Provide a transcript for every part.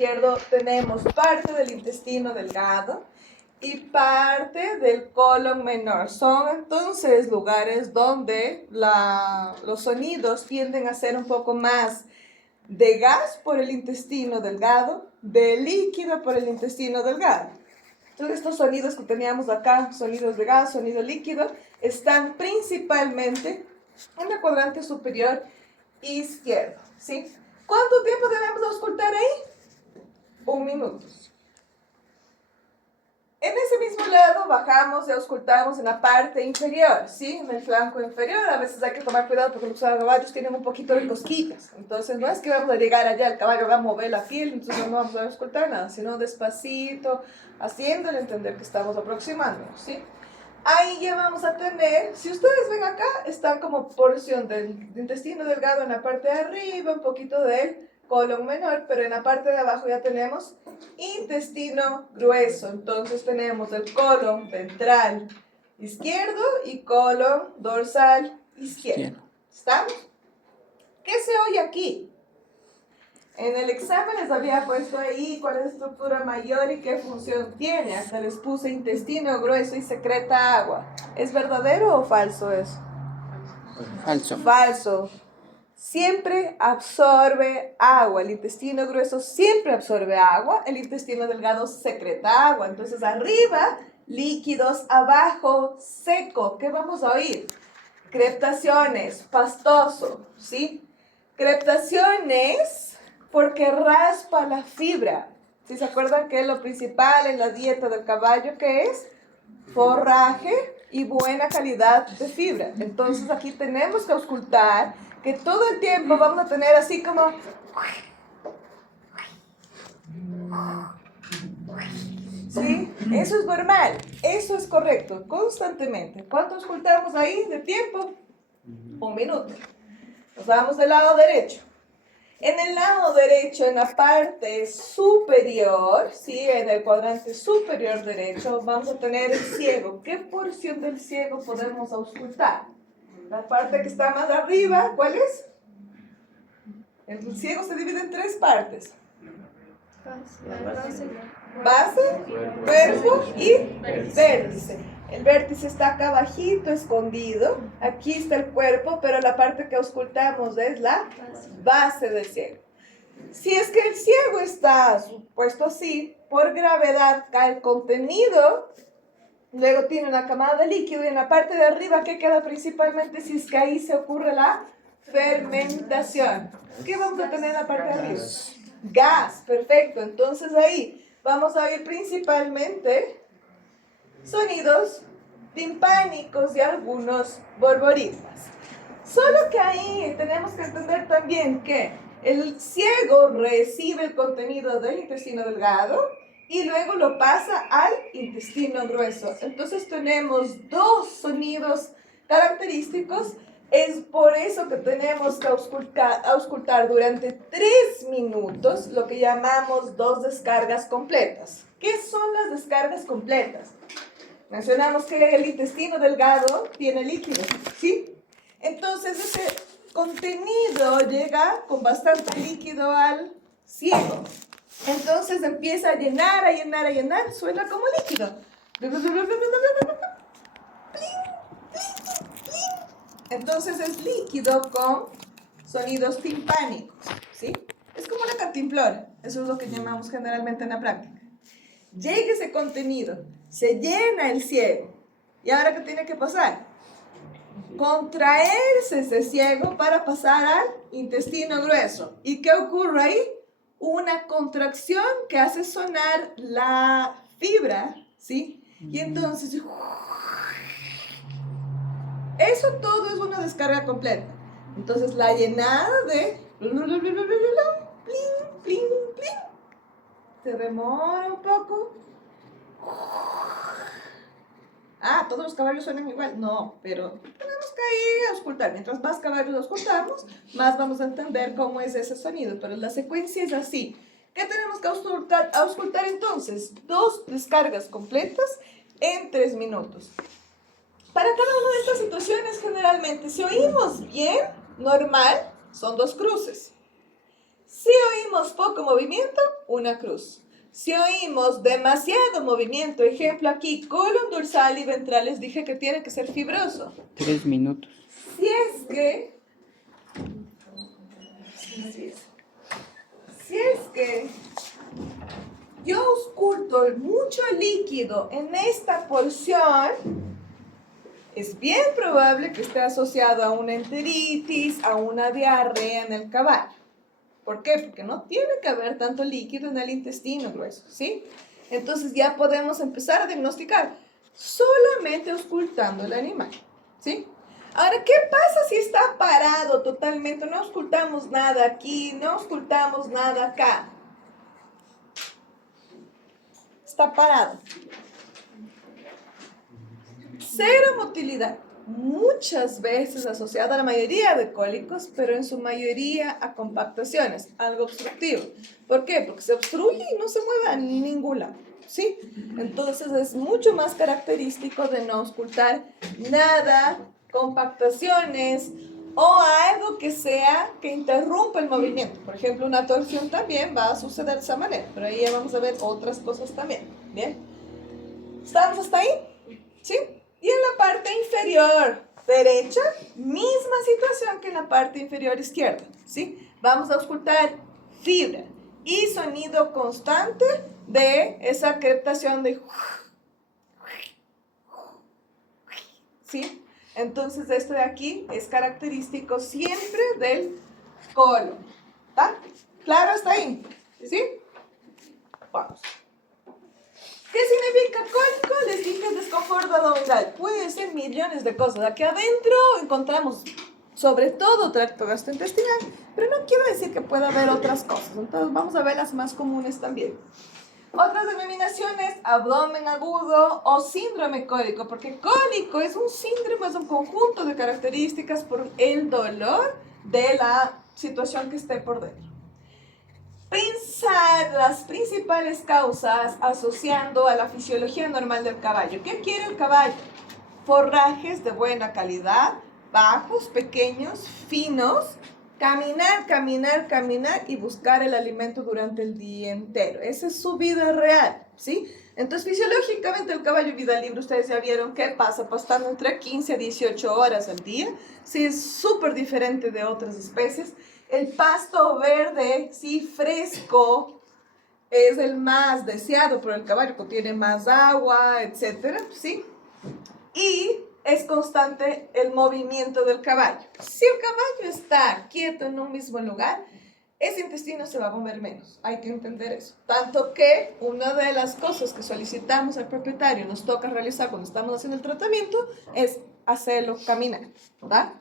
izquierdo tenemos parte del intestino delgado y parte del colon menor. Son entonces lugares donde los sonidos tienden a ser un poco más de gas por el intestino delgado, de líquido por el intestino delgado. Entonces estos sonidos que teníamos acá, sonidos de gas, sonido líquido, están principalmente en el cuadrante superior izquierdo, ¿sí? ¿Cuánto tiempo debemos auscultar ahí? 1 minuto. En ese mismo lado bajamos y auscultamos en la parte inferior, ¿sí? En el flanco inferior. A veces hay que tomar cuidado porque los caballos tienen un poquito de cosquillas. Entonces no es que vamos a llegar allá, el caballo va a mover la piel, entonces no vamos a auscultar nada, sino despacito, haciéndole entender que estamos aproximándonos, ¿sí? Ahí ya vamos a tener, si ustedes ven acá, está como porción del intestino delgado en la parte de arriba, un poquito del colon menor, pero en la parte de abajo ya tenemos intestino grueso. Entonces tenemos el colon ventral izquierdo y colon dorsal izquierdo. ¿Estamos? ¿Qué se oye aquí? En el examen les había puesto ahí cuál es la estructura mayor y qué función tiene. Hasta les puse intestino grueso y secreta agua. ¿Es verdadero o falso eso? Falso. Falso. Siempre absorbe agua. El intestino grueso siempre absorbe agua. El intestino delgado secreta agua. Entonces arriba, líquidos. Abajo, seco. ¿Qué vamos a oír? Creptaciones, pastoso, ¿sí? Creptaciones porque raspa la fibra. ¿Sí se acuerdan que lo principal en la dieta del caballo que es? Forraje y buena calidad de fibra. Entonces aquí tenemos que auscultar que todo el tiempo vamos a tener así como... ¿Sí? Eso es normal, eso es correcto, constantemente. ¿Cuánto auscultamos ahí de tiempo? 1 minuto. Nos vamos del lado derecho. En el lado derecho, en la parte superior, ¿sí? En el cuadrante superior derecho, vamos a tener el ciego. ¿Qué porción del ciego podemos auscultar? La parte que está más arriba, ¿cuál es? El ciego se divide en 3 partes. Base, cuerpo y vértice. El vértice está acá abajito, escondido. Aquí está el cuerpo, pero la parte que auscultamos es la base del ciego. Si es que el ciego está puesto así, por gravedad cae el contenido, luego tiene una camada de líquido y en la parte de arriba, ¿qué queda principalmente si es que ahí se ocurre la fermentación? ¿Qué vamos a tener en la parte de arriba? Gas, perfecto. Entonces ahí vamos a oír principalmente sonidos timpánicos y algunos borborismas. Solo que ahí tenemos que entender también que el ciego recibe el contenido del intestino delgado y luego lo pasa al intestino grueso. Entonces tenemos 2 sonidos característicos. Es por eso que tenemos que auscultar durante 3 minutos lo que llamamos 2 descargas completas. ¿Qué son las descargas completas? Mencionamos que el intestino delgado tiene líquido, ¿sí? Entonces ese contenido llega con bastante líquido al ciego. Entonces empieza a llenar, a llenar, a llenar, suena como líquido. Entonces es líquido con sonidos timpánicos, ¿sí? Es como una cantimplora, eso es lo que llamamos generalmente en la práctica. Llega ese contenido, se llena el ciego. ¿Y ahora qué tiene que pasar? Contraerse ese ciego para pasar al intestino grueso. ¿Y qué ocurre ahí? Una contracción que hace sonar la fibra, ¿sí? Y entonces... Eso todo es una descarga completa. Entonces la llenada de... Se demora un poco. Ah, ¿todos los caballos suenan igual? No, pero tenemos que ir a auscultar. Mientras más caballos auscultamos, más vamos a entender cómo es ese sonido. Pero la secuencia es así. ¿Qué tenemos que auscultar entonces? 2 descargas completas en 3 minutos. Para cada una de estas situaciones, generalmente, si oímos bien, normal, son 2 cruces. Si oímos poco movimiento, una cruz. Si oímos demasiado movimiento, ejemplo aquí, colon dorsal y ventral, les dije que tiene que ser fibroso. 3 minutos. Si es que yo ausculto mucho líquido en esta porción, es bien probable que esté asociado a una enteritis, a una diarrea en el caballo. ¿Por qué? Porque no tiene que haber tanto líquido en el intestino grueso, ¿sí? Entonces ya podemos empezar a diagnosticar solamente auscultando el animal, ¿sí? Ahora, ¿qué pasa si está parado totalmente? No auscultamos nada aquí, no auscultamos nada acá. Está parado. Cero motilidad. Muchas veces asociada a la mayoría de cólicos, pero en su mayoría a compactaciones, algo obstructivo. ¿Por qué? Porque se obstruye y no se mueve a ningún lado, ¿sí? Entonces es mucho más característico de no auscultar nada, compactaciones o algo que sea que interrumpa el movimiento. Por ejemplo, una torsión también va a suceder de esa manera, pero ahí ya vamos a ver otras cosas también, ¿bien? ¿Estamos hasta ahí? ¿Sí? Y en la parte inferior derecha, misma situación que en la parte inferior izquierda, ¿sí? Vamos a auscultar fibra y sonido constante de esa captación de... ¿sí? Entonces esto de aquí es característico siempre del colon. ¿Está? ¿Claro hasta ahí? ¿Sí? Vamos. ¿Qué significa cólico? Les dije desconfort abdominal. Puede ser millones de cosas. Aquí adentro encontramos sobre todo tracto gastrointestinal, pero no quiero decir que pueda haber otras cosas. Entonces vamos a ver las más comunes también. Otras denominaciones, abdomen agudo o síndrome cólico, porque cólico es un síndrome, es un conjunto de características por el dolor de la situación que esté por dentro. Pensar las principales causas asociando a la fisiología normal del caballo. ¿Qué quiere el caballo? Forrajes de buena calidad, bajos, pequeños, finos, caminar, caminar, caminar y buscar el alimento durante el día entero. Esa es su vida real, ¿sí? Entonces, fisiológicamente el caballo vida libre, ustedes ya vieron que pasa pastando entre 15 a 18 horas al día. Sí, es súper diferente de otras especies. El pasto verde, sí, fresco, es el más deseado por el caballo, contiene más agua, etcétera, ¿sí? Y es constante el movimiento del caballo. Si el caballo está quieto en un mismo lugar, ese intestino se va a mover menos. Hay que entender eso. Tanto que una de las cosas que solicitamos al propietario, nos toca realizar cuando estamos haciendo el tratamiento, es hacerlo caminar, ¿verdad?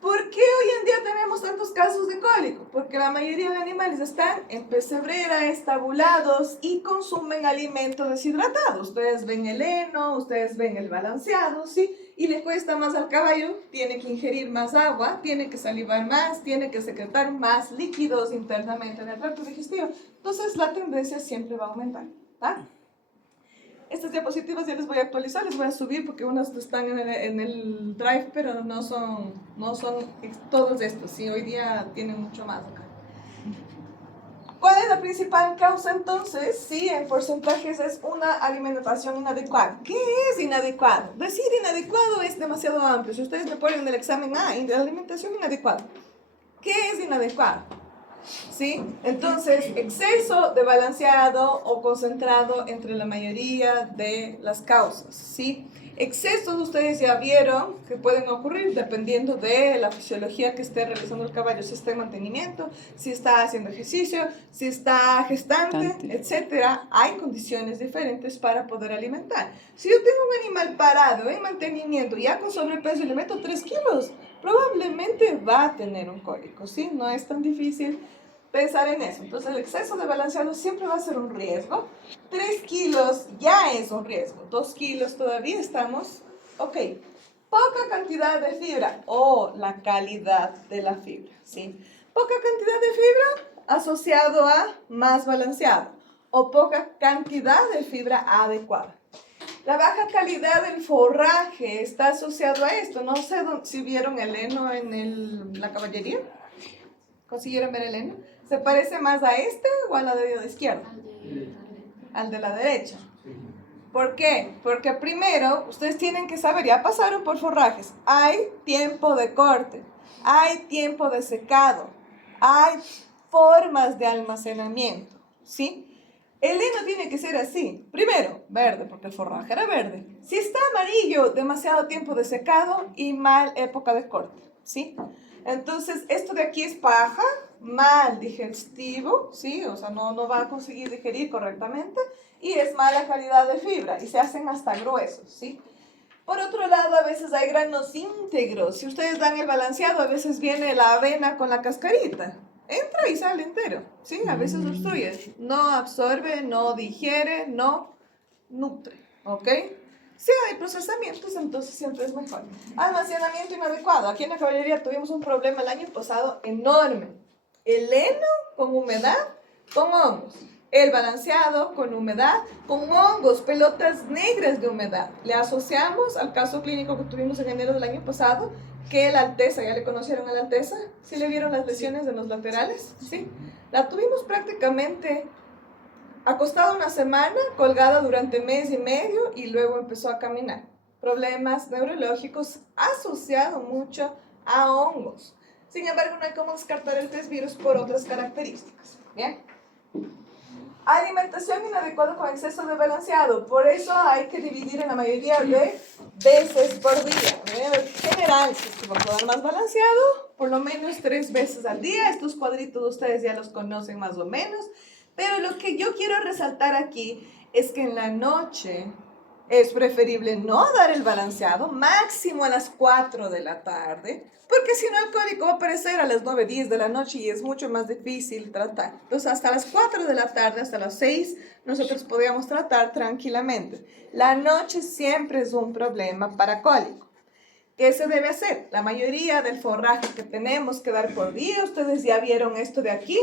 ¿Por qué hoy en día tenemos tantos casos de cólico? Porque la mayoría de animales están en pesebrera, estabulados y consumen alimentos deshidratados. Ustedes ven el heno, ustedes ven el balanceado, ¿sí? Y le cuesta más al caballo, tiene que ingerir más agua, tiene que salivar más, tiene que secretar más líquidos internamente en el tracto digestivo. Entonces la tendencia siempre va a aumentar, ¿tá? Estas diapositivas ya les voy a actualizar, les voy a subir porque unas están en el Drive, pero no son todos estos, sí, hoy día tienen mucho más acá. ¿Cuál es la principal causa entonces? Sí, en porcentajes es una alimentación inadecuada. ¿Qué es inadecuado? Decir inadecuado es demasiado amplio. Si ustedes me ponen en el examen, alimentación inadecuada. ¿Qué es inadecuado? ¿Sí? Entonces, exceso de balanceado o concentrado entre la mayoría de las causas, ¿sí? Excesos ustedes ya vieron que pueden ocurrir dependiendo de la fisiología que esté realizando el caballo, si está en mantenimiento, si está haciendo ejercicio, si está gestante, etcétera. Hay condiciones diferentes para poder alimentar. Si yo tengo un animal parado en mantenimiento, ya con sobrepeso y le meto 3 kilos, probablemente va a tener un cólico, ¿sí? No es tan difícil pensar en eso. Entonces el exceso de balanceado siempre va a ser un riesgo. 3 kilos ya es un riesgo. 2 kilos todavía estamos, ok. Poca cantidad de fibra o la calidad de la fibra, ¿sí? Poca cantidad de fibra asociado a más balanceado o poca cantidad de fibra adecuada. La baja calidad del forraje está asociado a esto. No sé si vieron el heno en la caballería. ¿Consiguieron ver el heno? ¿Se parece más a este o a la de la izquierda? Al de la derecha. ¿Por qué? Porque primero ustedes tienen que saber, ya pasaron por forrajes, hay tiempo de corte, hay tiempo de secado, hay formas de almacenamiento, ¿sí? El heno tiene que ser así. Primero, verde, porque el forraje era verde. Si está amarillo, demasiado tiempo de secado y mal época de corte, ¿sí? Entonces, esto de aquí es paja, mal digestivo, ¿sí? O sea, no va a conseguir digerir correctamente y es mala calidad de fibra y se hacen hasta gruesos, ¿sí? Por otro lado, a veces hay granos íntegros. Si ustedes dan el balanceado, a veces viene la avena con la cascarita. Entra y sale entero, ¿sí? A veces obstruye. No absorbe, no digiere, no nutre, ¿ok? Si hay procesamientos, entonces siempre es mejor. Almacenamiento inadecuado. Aquí en la caballería tuvimos un problema el año pasado enorme. El heno con humedad, con hongos. El balanceado con humedad, con hongos, pelotas negras de humedad. Le asociamos al caso clínico que tuvimos en enero del año pasado, que la Alteza, ¿ya le conocieron a la Alteza? ¿Sí le vieron las lesiones de los laterales? Sí. La tuvimos prácticamente acostada una semana, colgada durante mes y medio y luego empezó a caminar. Problemas neurológicos asociados mucho a hongos. Sin embargo, no hay cómo descartar el test virus por otras características. Bien. Alimentación inadecuada con exceso de balanceado. Por eso hay que dividir en la mayoría de veces por día. En general, si es que va a dar más balanceado, por lo menos 3 veces al día. Estos cuadritos ustedes ya los conocen más o menos. Pero lo que yo quiero resaltar aquí es que en la noche es preferible no dar el balanceado, máximo a las 4 de la tarde, porque si no el cólico va a aparecer a las 9, 10 de la noche y es mucho más difícil tratar. Entonces hasta las 4 de la tarde, hasta las 6, nosotros podríamos tratar tranquilamente. La noche siempre es un problema para cólico. ¿Qué se debe hacer? La mayoría del forraje que tenemos que dar por día, ustedes ya vieron esto de aquí.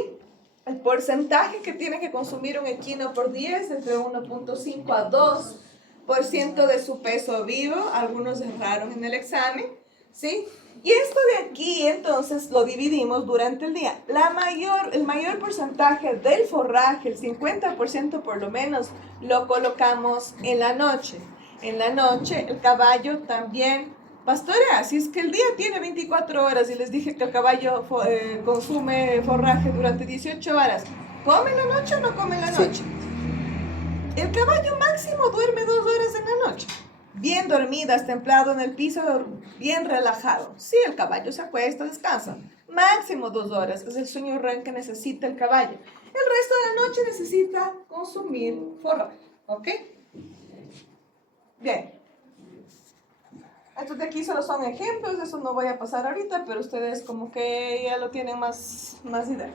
El porcentaje que tiene que consumir un equino por día es entre 1.5 a 2% de su peso vivo. Algunos erraron en el examen, ¿sí? Y esto de aquí, entonces, lo dividimos durante el día. El mayor porcentaje del forraje, el 50% por lo menos, lo colocamos en la noche. En la noche, el caballo también pastorea. Si es que el día tiene 24 horas y les dije que el caballo consume forraje durante 18 horas, ¿come en la noche o no come en la noche? Sí. El caballo máximo duerme 2 horas en la noche. Bien dormidas, templado en el piso, bien relajado. Sí, el caballo se acuesta, descansa. Máximo 2 horas. Es el sueño REM que necesita el caballo. El resto de la noche necesita consumir forraje. ¿Ok? Bien. Estos de aquí solo son ejemplos, eso no voy a pasar ahorita, pero ustedes como que ya lo tienen más idea.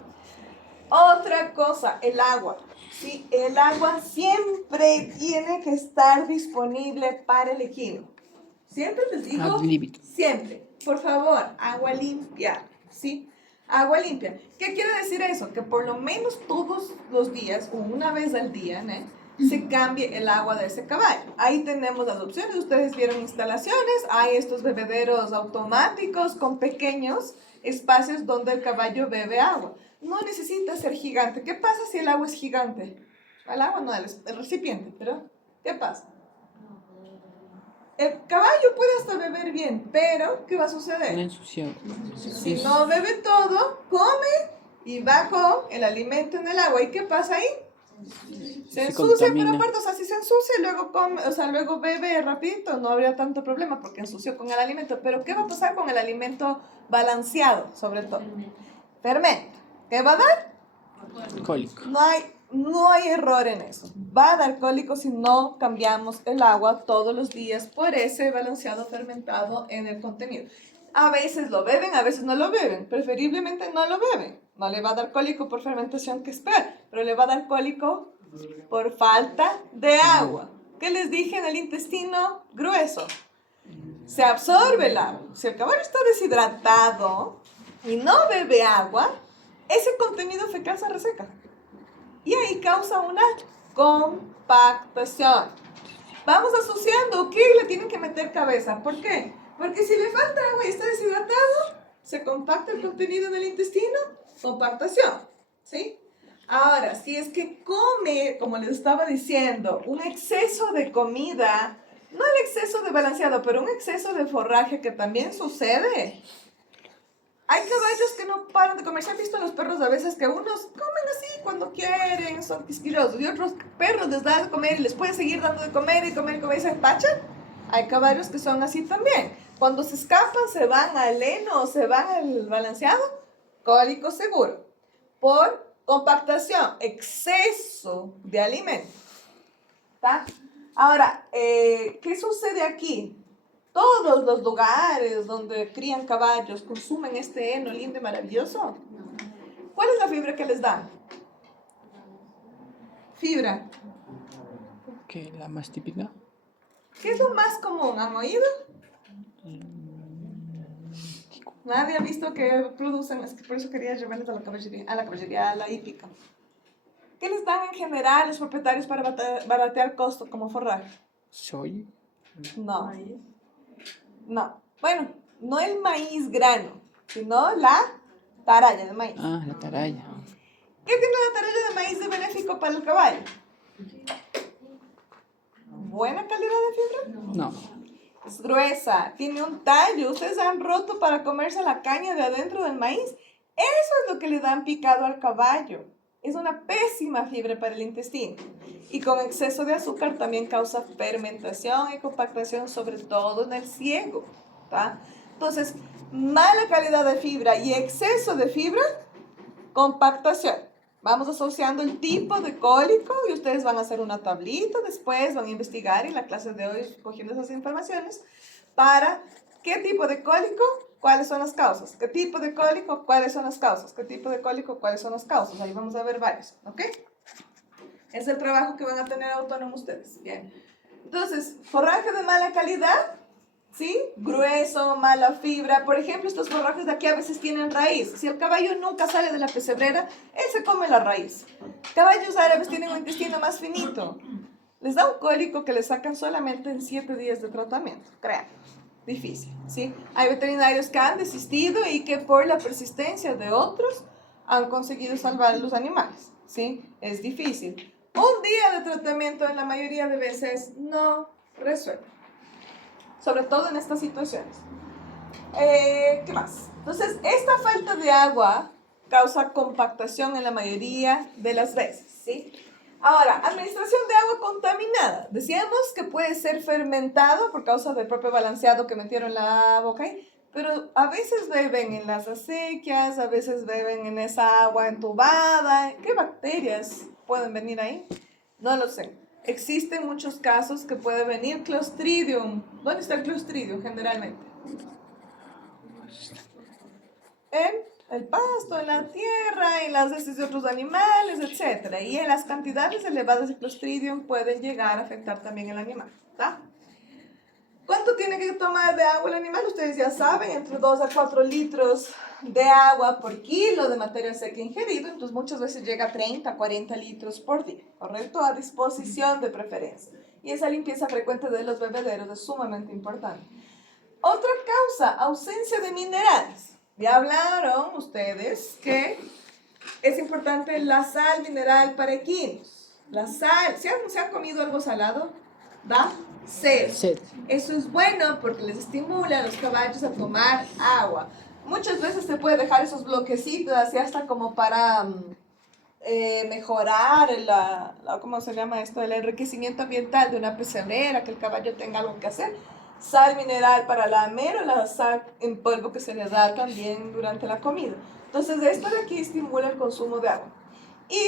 Otra cosa, el agua. Sí, el agua siempre tiene que estar disponible para el equino. Siempre les digo, siempre. Por favor, agua limpia, ¿sí? Agua limpia. ¿Qué quiere decir eso? Que por lo menos todos los días, o una vez al día, ¿no?, se cambie el agua de ese caballo. Ahí tenemos las opciones. Ustedes vieron instalaciones. Hay estos bebederos automáticos con pequeños espacios donde el caballo bebe agua. No necesita ser gigante. ¿Qué pasa si el agua es gigante? El agua no, el recipiente, pero ¿qué pasa? El caballo puede hasta beber bien, pero ¿qué va a suceder? Una ensuciado. Si no bebe todo, come y va con el alimento en el agua. ¿Y qué pasa ahí? Se ensucia, pero aparte, o sea, si se ensucia y luego come, o sea, luego bebe rapidito, no habría tanto problema porque ensució con el alimento. Pero ¿qué va a pasar con el alimento balanceado, sobre todo? Fermento. ¿Qué va a dar? Cólico. No hay error en eso. Va a dar cólico si no cambiamos el agua todos los días por ese balanceado fermentado en el contenido. A veces lo beben, a veces no lo beben. Preferiblemente no lo beben. No le va a dar cólico por fermentación que espera, pero le va a dar cólico por falta de agua. ¿Qué les dije en el intestino grueso? Se absorbe el agua. Si el caballo está deshidratado y no bebe agua, ese contenido fecal se reseca. Y ahí causa una compactación. Vamos asociando, ¿qué? Le tienen que meter cabeza. ¿Por qué? Porque si le falta agua y está deshidratado, se compacta el contenido del intestino compactación, ¿sí? Ahora, si es que come, como les estaba diciendo, un exceso de comida, no el exceso de balanceado, pero un exceso de forraje que también sucede. Hay caballos que no paran de comer. ¿Se han visto los perros a veces que unos comen así cuando quieren, son quisquillosos, y otros perros les da de comer y les puede seguir dando de comer y comer y comer y se empachan? Hay caballos que son así también. Cuando se escapan, se van al heno o se van al balanceado, cólico seguro. Por compactación, exceso de alimento. ¿Está? Ahora, ¿qué sucede aquí? Todos los lugares donde crían caballos consumen este heno lindo y maravilloso. ¿Cuál es la fibra que les dan? Fibra. ¿Qué la más típica? ¿Qué es lo más común? ¿Han oído? Nadie ha visto que producen, es que por eso quería llevarles a la la hípica. ¿Qué les dan en general los propietarios para baratear costo como forraje? Soy. No. No. Bueno, no el maíz grano, sino la taralla de maíz. Ah, la taralla. ¿Qué tiene la taralla de maíz de benéfico para el caballo? ¿Buena calidad de fibra? No. Es gruesa, tiene un tallo. Ustedes han roto para comerse la caña de adentro del maíz. Eso es lo que le dan picado al caballo. Es una pésima fibra para el intestino. Y con exceso de azúcar también causa fermentación y compactación, sobre todo en el ciego. ¿Tá? Entonces, mala calidad de fibra y exceso de fibra, compactación. Vamos asociando el tipo de cólico y ustedes van a hacer una tablita después, van a investigar en la clase de hoy cogiendo esas informaciones para qué tipo de cólico, cuáles son las causas, qué tipo de cólico, cuáles son las causas, qué tipo de cólico, cuáles son las causas. Ahí vamos a ver varios, ¿ok? Es el trabajo que van a tener autónomo ustedes. Bien. Entonces, forraje de mala calidad, ¿sí? Grueso, mala fibra. Por ejemplo, estos forrajes de aquí a veces tienen raíz. Si el caballo nunca sale de la pesebrera, él se come la raíz. Caballos árabes tienen un intestino más finito. Les da un cólico que le sacan solamente en 7 días de tratamiento. Créanlo, difícil, ¿sí? Hay veterinarios que han desistido y que por la persistencia de otros han conseguido salvar a los animales, ¿sí? Es difícil. Un día de tratamiento en la mayoría de veces no resuelve. Sobre todo en estas situaciones. ¿Qué más? Entonces, esta falta de agua causa compactación en la mayoría de las veces, ¿sí? Ahora, administración de agua contaminada. Decíamos que puede ser fermentado por causa del propio balanceado que metieron en la boca, pero a veces beben en las acequias, a veces beben en esa agua entubada. ¿Qué bacterias pueden venir ahí? No lo sé. Existen muchos casos que puede venir Clostridium. ¿Dónde está el Clostridium generalmente? En el pasto, en la tierra, en las heces de otros animales, etc. Y en las cantidades elevadas de Clostridium pueden llegar a afectar también el animal. ¿Tá? ¿Cuánto tiene que tomar de agua el animal? Ustedes ya saben, entre 2 a 4 litros de agua por kilo de materia seca ingerido, entonces muchas veces llega a 30, 40 litros por día, ¿correcto? A disposición de preferencia. Y esa limpieza frecuente de los bebederos es sumamente importante. Otra causa, ausencia de minerales. Ya hablaron ustedes que es importante la sal mineral para equinos. La sal, ¿se han comido algo salado? ¿Da? Sed. Eso es bueno porque les estimula a los caballos a tomar agua. Muchas veces se puede dejar esos bloquecitos así hasta como para mejorar ¿cómo se llama esto? El enriquecimiento ambiental de una pesebrera, que el caballo tenga algo que hacer. Sal mineral para lamer o la sal en polvo que se le da también durante la comida. Entonces, esto de aquí estimula el consumo de agua. Y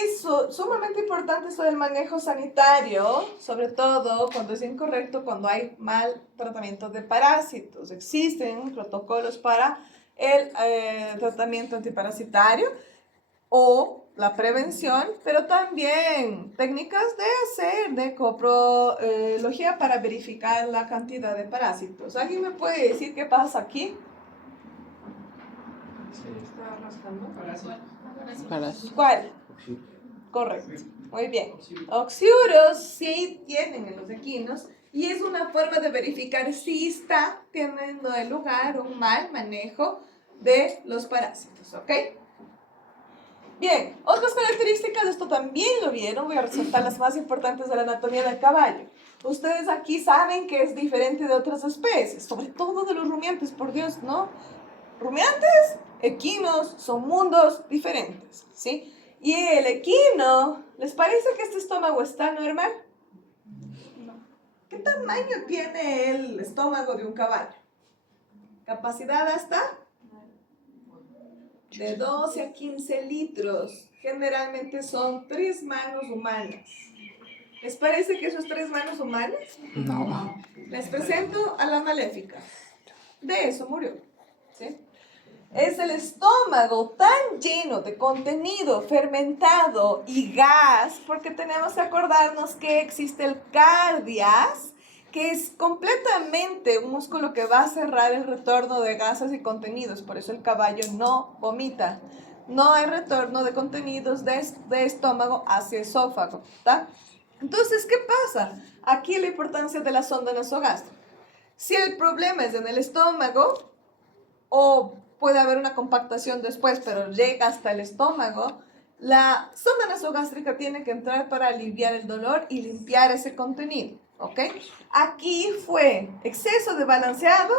sumamente importante esto del manejo sanitario, sobre todo cuando es incorrecto, cuando hay mal tratamiento de parásitos. Existen protocolos para el tratamiento antiparasitario o la prevención, pero también técnicas de coprología para verificar la cantidad de parásitos. ¿Alguien me puede decir qué pasa aquí? Se está rascando. Parásito. ¿Cuál? Correcto. Muy bien. Oxiuros sí tienen en los equinos y es una forma de verificar si está teniendo lugar un mal manejo de los parásitos, ¿ok? Bien, otras características, esto también lo vieron, voy a resaltar las más importantes de la anatomía del caballo. Ustedes aquí saben que es diferente de otras especies, sobre todo de los rumiantes, por Dios, ¿no? Rumiantes, equinos, son mundos diferentes, ¿sí? Y el equino, ¿les parece que este estómago está normal? ¿Qué tamaño tiene el estómago de un caballo? Capacidad hasta de 12 a 15 litros. Generalmente son 3 manos humanas. ¿Les parece que eso es 3 manos humanas? No. Les presento a la maléfica. De eso murió, ¿sí? Es el estómago tan lleno de contenido fermentado y gas, porque tenemos que acordarnos que existe el cardias, que es completamente un músculo que va a cerrar el retorno de gases y contenidos. Por eso el caballo no vomita. No hay retorno de contenidos de estómago hacia esófago, ¿está? Entonces, ¿qué pasa? Aquí la importancia de la sonda nasogástrica. Si el problema es en el estómago, o puede haber una compactación después, pero llega hasta el estómago, la sonda nasogástrica tiene que entrar para aliviar el dolor y limpiar ese contenido, ¿ok? Aquí fue exceso de balanceado,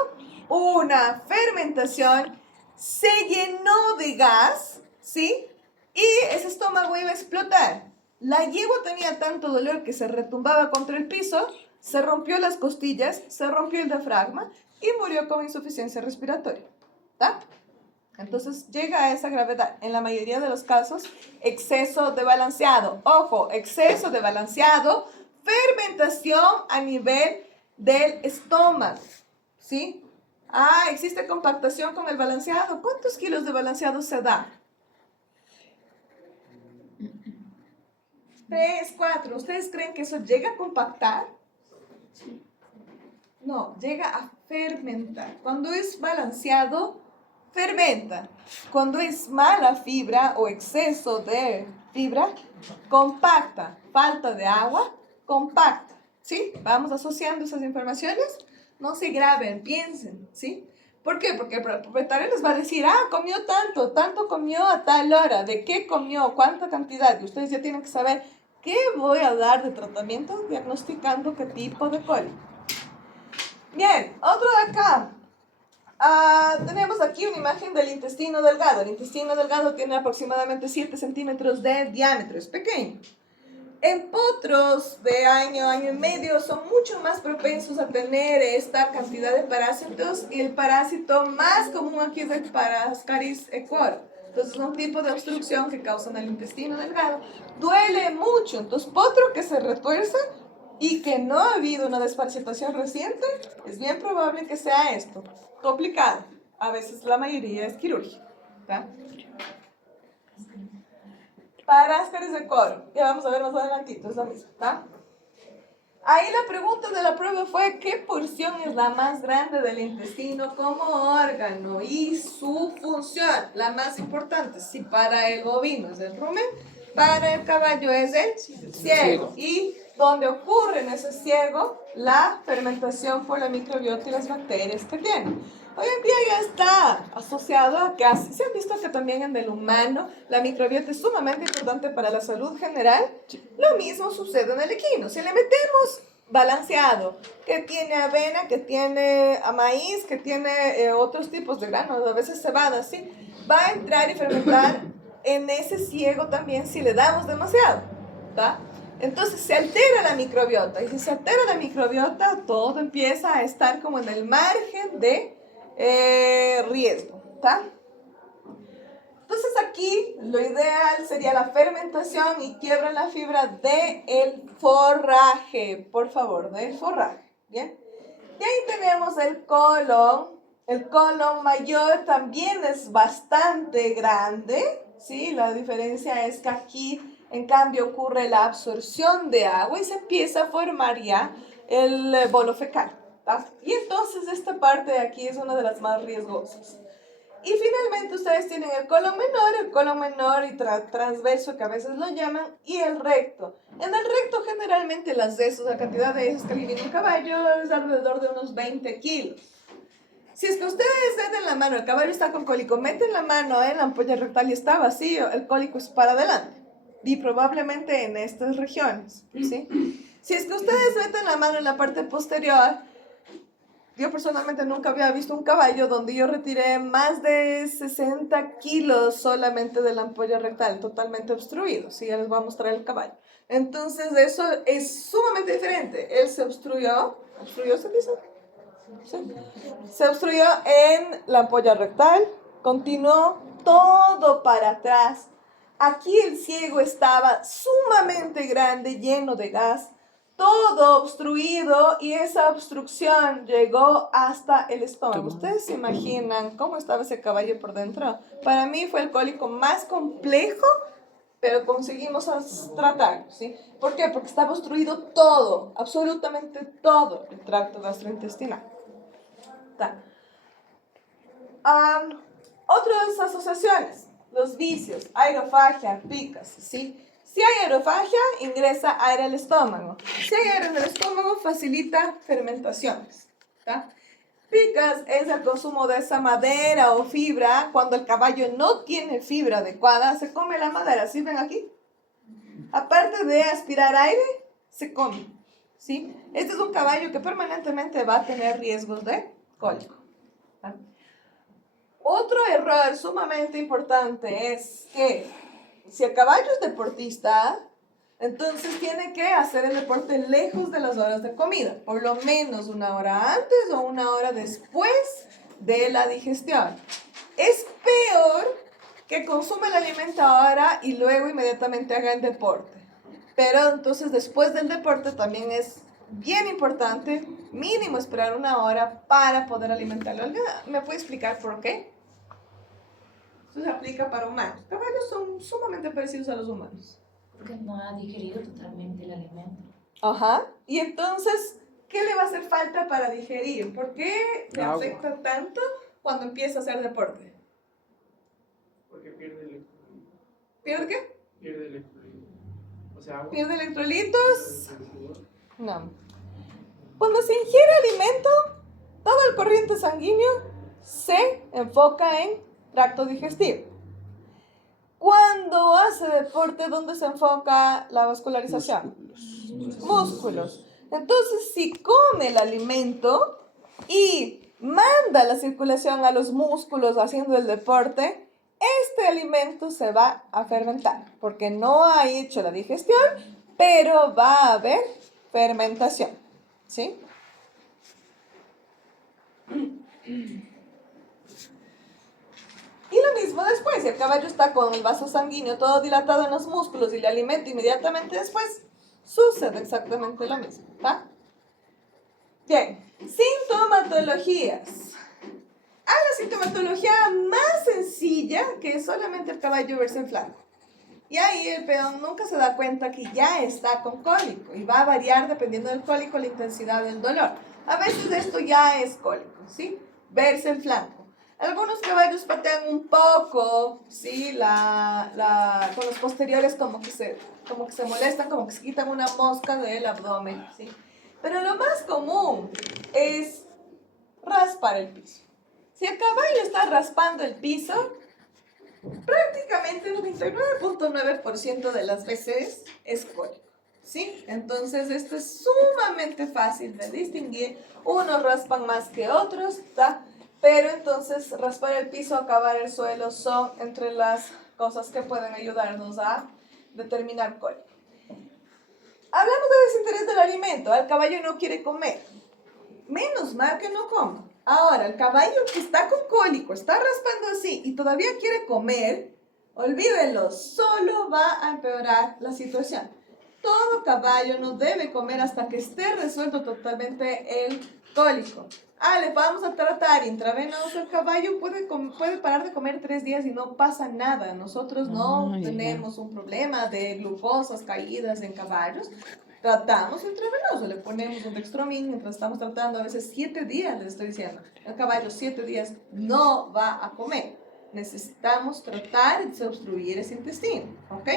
una fermentación, se llenó de gas, ¿sí? Y ese estómago iba a explotar. La yegua tenía tanto dolor que se retumbaba contra el piso, se rompió las costillas, se rompió el diafragma y murió con insuficiencia respiratoria. ¿Está? Entonces llega a esa gravedad. En la mayoría de los casos, exceso de balanceado. Ojo, exceso de balanceado, fermentación a nivel del estómago. ¿Sí? Ah, existe compactación con el balanceado. ¿Cuántos kilos de balanceado se da? 3, 4. ¿Ustedes creen que eso llega a compactar? No, llega a fermentar. Cuando es balanceado, fermenta. Cuando es mala fibra o exceso de fibra, compacta. Falta de agua, compacta. ¿Sí? Vamos asociando esas informaciones. No se graben, piensen. ¿Sí? ¿Por qué? Porque el propietario les va a decir, comió tanto, tanto comió a tal hora, de qué comió, cuánta cantidad. Y ustedes ya tienen que saber qué voy a dar de tratamiento diagnosticando qué tipo de cólico. Bien, otro de acá. Tenemos aquí una imagen del intestino delgado. El intestino delgado tiene aproximadamente 7 centímetros de diámetro, es pequeño. En potros de año y medio son mucho más propensos a tener esta cantidad de parásitos y el parásito más común aquí es el Parascaris equor. Entonces es un tipo de obstrucción que causan el intestino delgado. Duele mucho, entonces potro que se retuerce y que no ha habido una desparasitación reciente, es bien probable que sea esto. Complicado. A veces la mayoría es quirúrgico. ¿Tá? Parascaris equor. Ya vamos a ver más adelantito, es lo mismo. ¿Tá? Ahí la pregunta de la prueba fue ¿qué porción es la más grande del intestino como órgano y su función? La más importante, si para el bovino es el rumen, para el caballo es el ciego. Y donde ocurre en ese ciego la fermentación por la microbiota y las bacterias que tiene. Hoy en día ya está asociado a que así se han visto que también en el humano la microbiota es sumamente importante para la salud general. Lo mismo sucede en el equino. Si le metemos balanceado, que tiene avena, que tiene maíz, que tiene otros tipos de granos, a veces cebada, ¿sí? Va a entrar y fermentar en ese ciego también si le damos demasiado, ¿tá? Entonces se altera la microbiota y si se altera la microbiota todo empieza a estar como en el margen de riesgo, ¿tá? Entonces aquí lo ideal sería la fermentación y quiebra la fibra del forraje, por favor, del forraje, ¿bien? Y ahí tenemos el colon. El colon mayor también es bastante grande, ¿sí? La diferencia es que aquí, en cambio, ocurre la absorción de agua y se empieza a formar ya el bolo fecal, ¿tá? Y entonces esta parte de aquí es una de las más riesgosas. Y finalmente ustedes tienen el colon menor y transverso que a veces lo llaman, y el recto. En el recto generalmente las heces, la cantidad de heces que vive un caballo es alrededor de unos 20 kilos. Si es que ustedes meten la mano, el caballo está con cólico, meten la mano en la ampolla rectal y está vacío, el cólico es para adelante. Y probablemente en estas regiones, ¿sí? Si es que ustedes meten la mano en la parte posterior, yo personalmente nunca había visto un caballo donde yo retiré más de 60 kilos solamente de la ampolla rectal, totalmente obstruido. Sí, ya les voy a mostrar el caballo. Entonces, eso es sumamente diferente. Él se obstruyó se dice. Sí. Se obstruyó en la ampolla rectal, continuó todo para atrás. Aquí el ciego estaba sumamente grande, lleno de gas, todo obstruido y esa obstrucción llegó hasta el estómago. ¿Ustedes se imaginan cómo estaba ese caballo por dentro? Para mí fue el cólico más complejo, pero conseguimos tratarlo, ¿sí? ¿Por qué? Porque estaba obstruido todo, absolutamente todo el tracto gastrointestinal. Otras asociaciones, los vicios, aerofagia, picas, ¿sí? Si hay aerofagia, ingresa aire al estómago. Si hay aire en el estómago, facilita fermentaciones. ¿Tá? Picas es el consumo de esa madera o fibra. Cuando el caballo no tiene fibra adecuada, se come la madera. ¿Sí ven aquí? Aparte de aspirar aire, se come. ¿Sí? Este es un caballo que permanentemente va a tener riesgos de cólico. ¿Tá? Otro error sumamente importante es que si el caballo es deportista, entonces tiene que hacer el deporte lejos de las horas de comida, por lo menos una hora antes o una hora después de la digestión. Es peor que consuma el alimento ahora y luego inmediatamente haga el deporte. Pero entonces después del deporte también es bien importante, mínimo esperar una hora para poder alimentarlo. ¿Alguien me puede explicar por qué? Esto se aplica para humanos. Los caballos son sumamente parecidos a los humanos. Porque no ha digerido totalmente el alimento. Ajá. Y entonces, ¿qué le va a hacer falta para digerir? ¿Por qué le afecta tanto cuando empieza a hacer deporte? Porque pierde electrolitos. ¿Pierde qué? Pierde electrolitos. O sea, agua. ¿Pierde electrolitos? No. Cuando se ingiere alimento, todo el corriente sanguíneo se enfoca en tracto digestivo. Cuando hace deporte, ¿dónde se enfoca la vascularización? Músculos. Entonces, si come el alimento y manda la circulación a los músculos haciendo el deporte, este alimento se va a fermentar, porque no ha hecho la digestión, pero va a haber fermentación. ¿Sí? Y lo mismo después, si el caballo está con el vaso sanguíneo todo dilatado en los músculos y le alimenta inmediatamente después, sucede exactamente lo mismo, ¿va? Bien, sintomatologías. Hay la sintomatología más sencilla, que es solamente el caballo verse en flanco. Y ahí el peón nunca se da cuenta que ya está con cólico y va a variar dependiendo del cólico la intensidad del dolor. A veces esto ya es cólico, ¿sí? Verse en flanco. Algunos caballos patean un poco, ¿sí? Con los posteriores como que se molestan, como que se quitan una mosca del abdomen, ¿sí? Pero lo más común es raspar el piso. Si el caballo está raspando el piso, prácticamente el 99.9% de las veces es cólico, ¿sí? Entonces esto es sumamente fácil de distinguir. Unos raspan más que otros, ¿tá? Pero entonces raspar el piso, acabar el suelo son entre las cosas que pueden ayudarnos a determinar cólico. Hablamos del desinterés del alimento. El caballo no quiere comer. Menos mal que no come. Ahora, el caballo que está con cólico, está raspando así y todavía quiere comer, olvídenlo, solo va a empeorar la situación. Todo caballo no debe comer hasta que esté resuelto totalmente el cólico. Le vamos a tratar intravenoso. El caballo puede parar de comer 3 días y no pasa nada. Nosotros no tenemos un problema de glucosas caídas en caballos. Tratamos intravenoso, le ponemos un dextromin mientras estamos tratando, a veces 7 días, les estoy diciendo. El caballo 7 días no va a comer. Necesitamos tratar de obstruir ese intestino, ¿ok?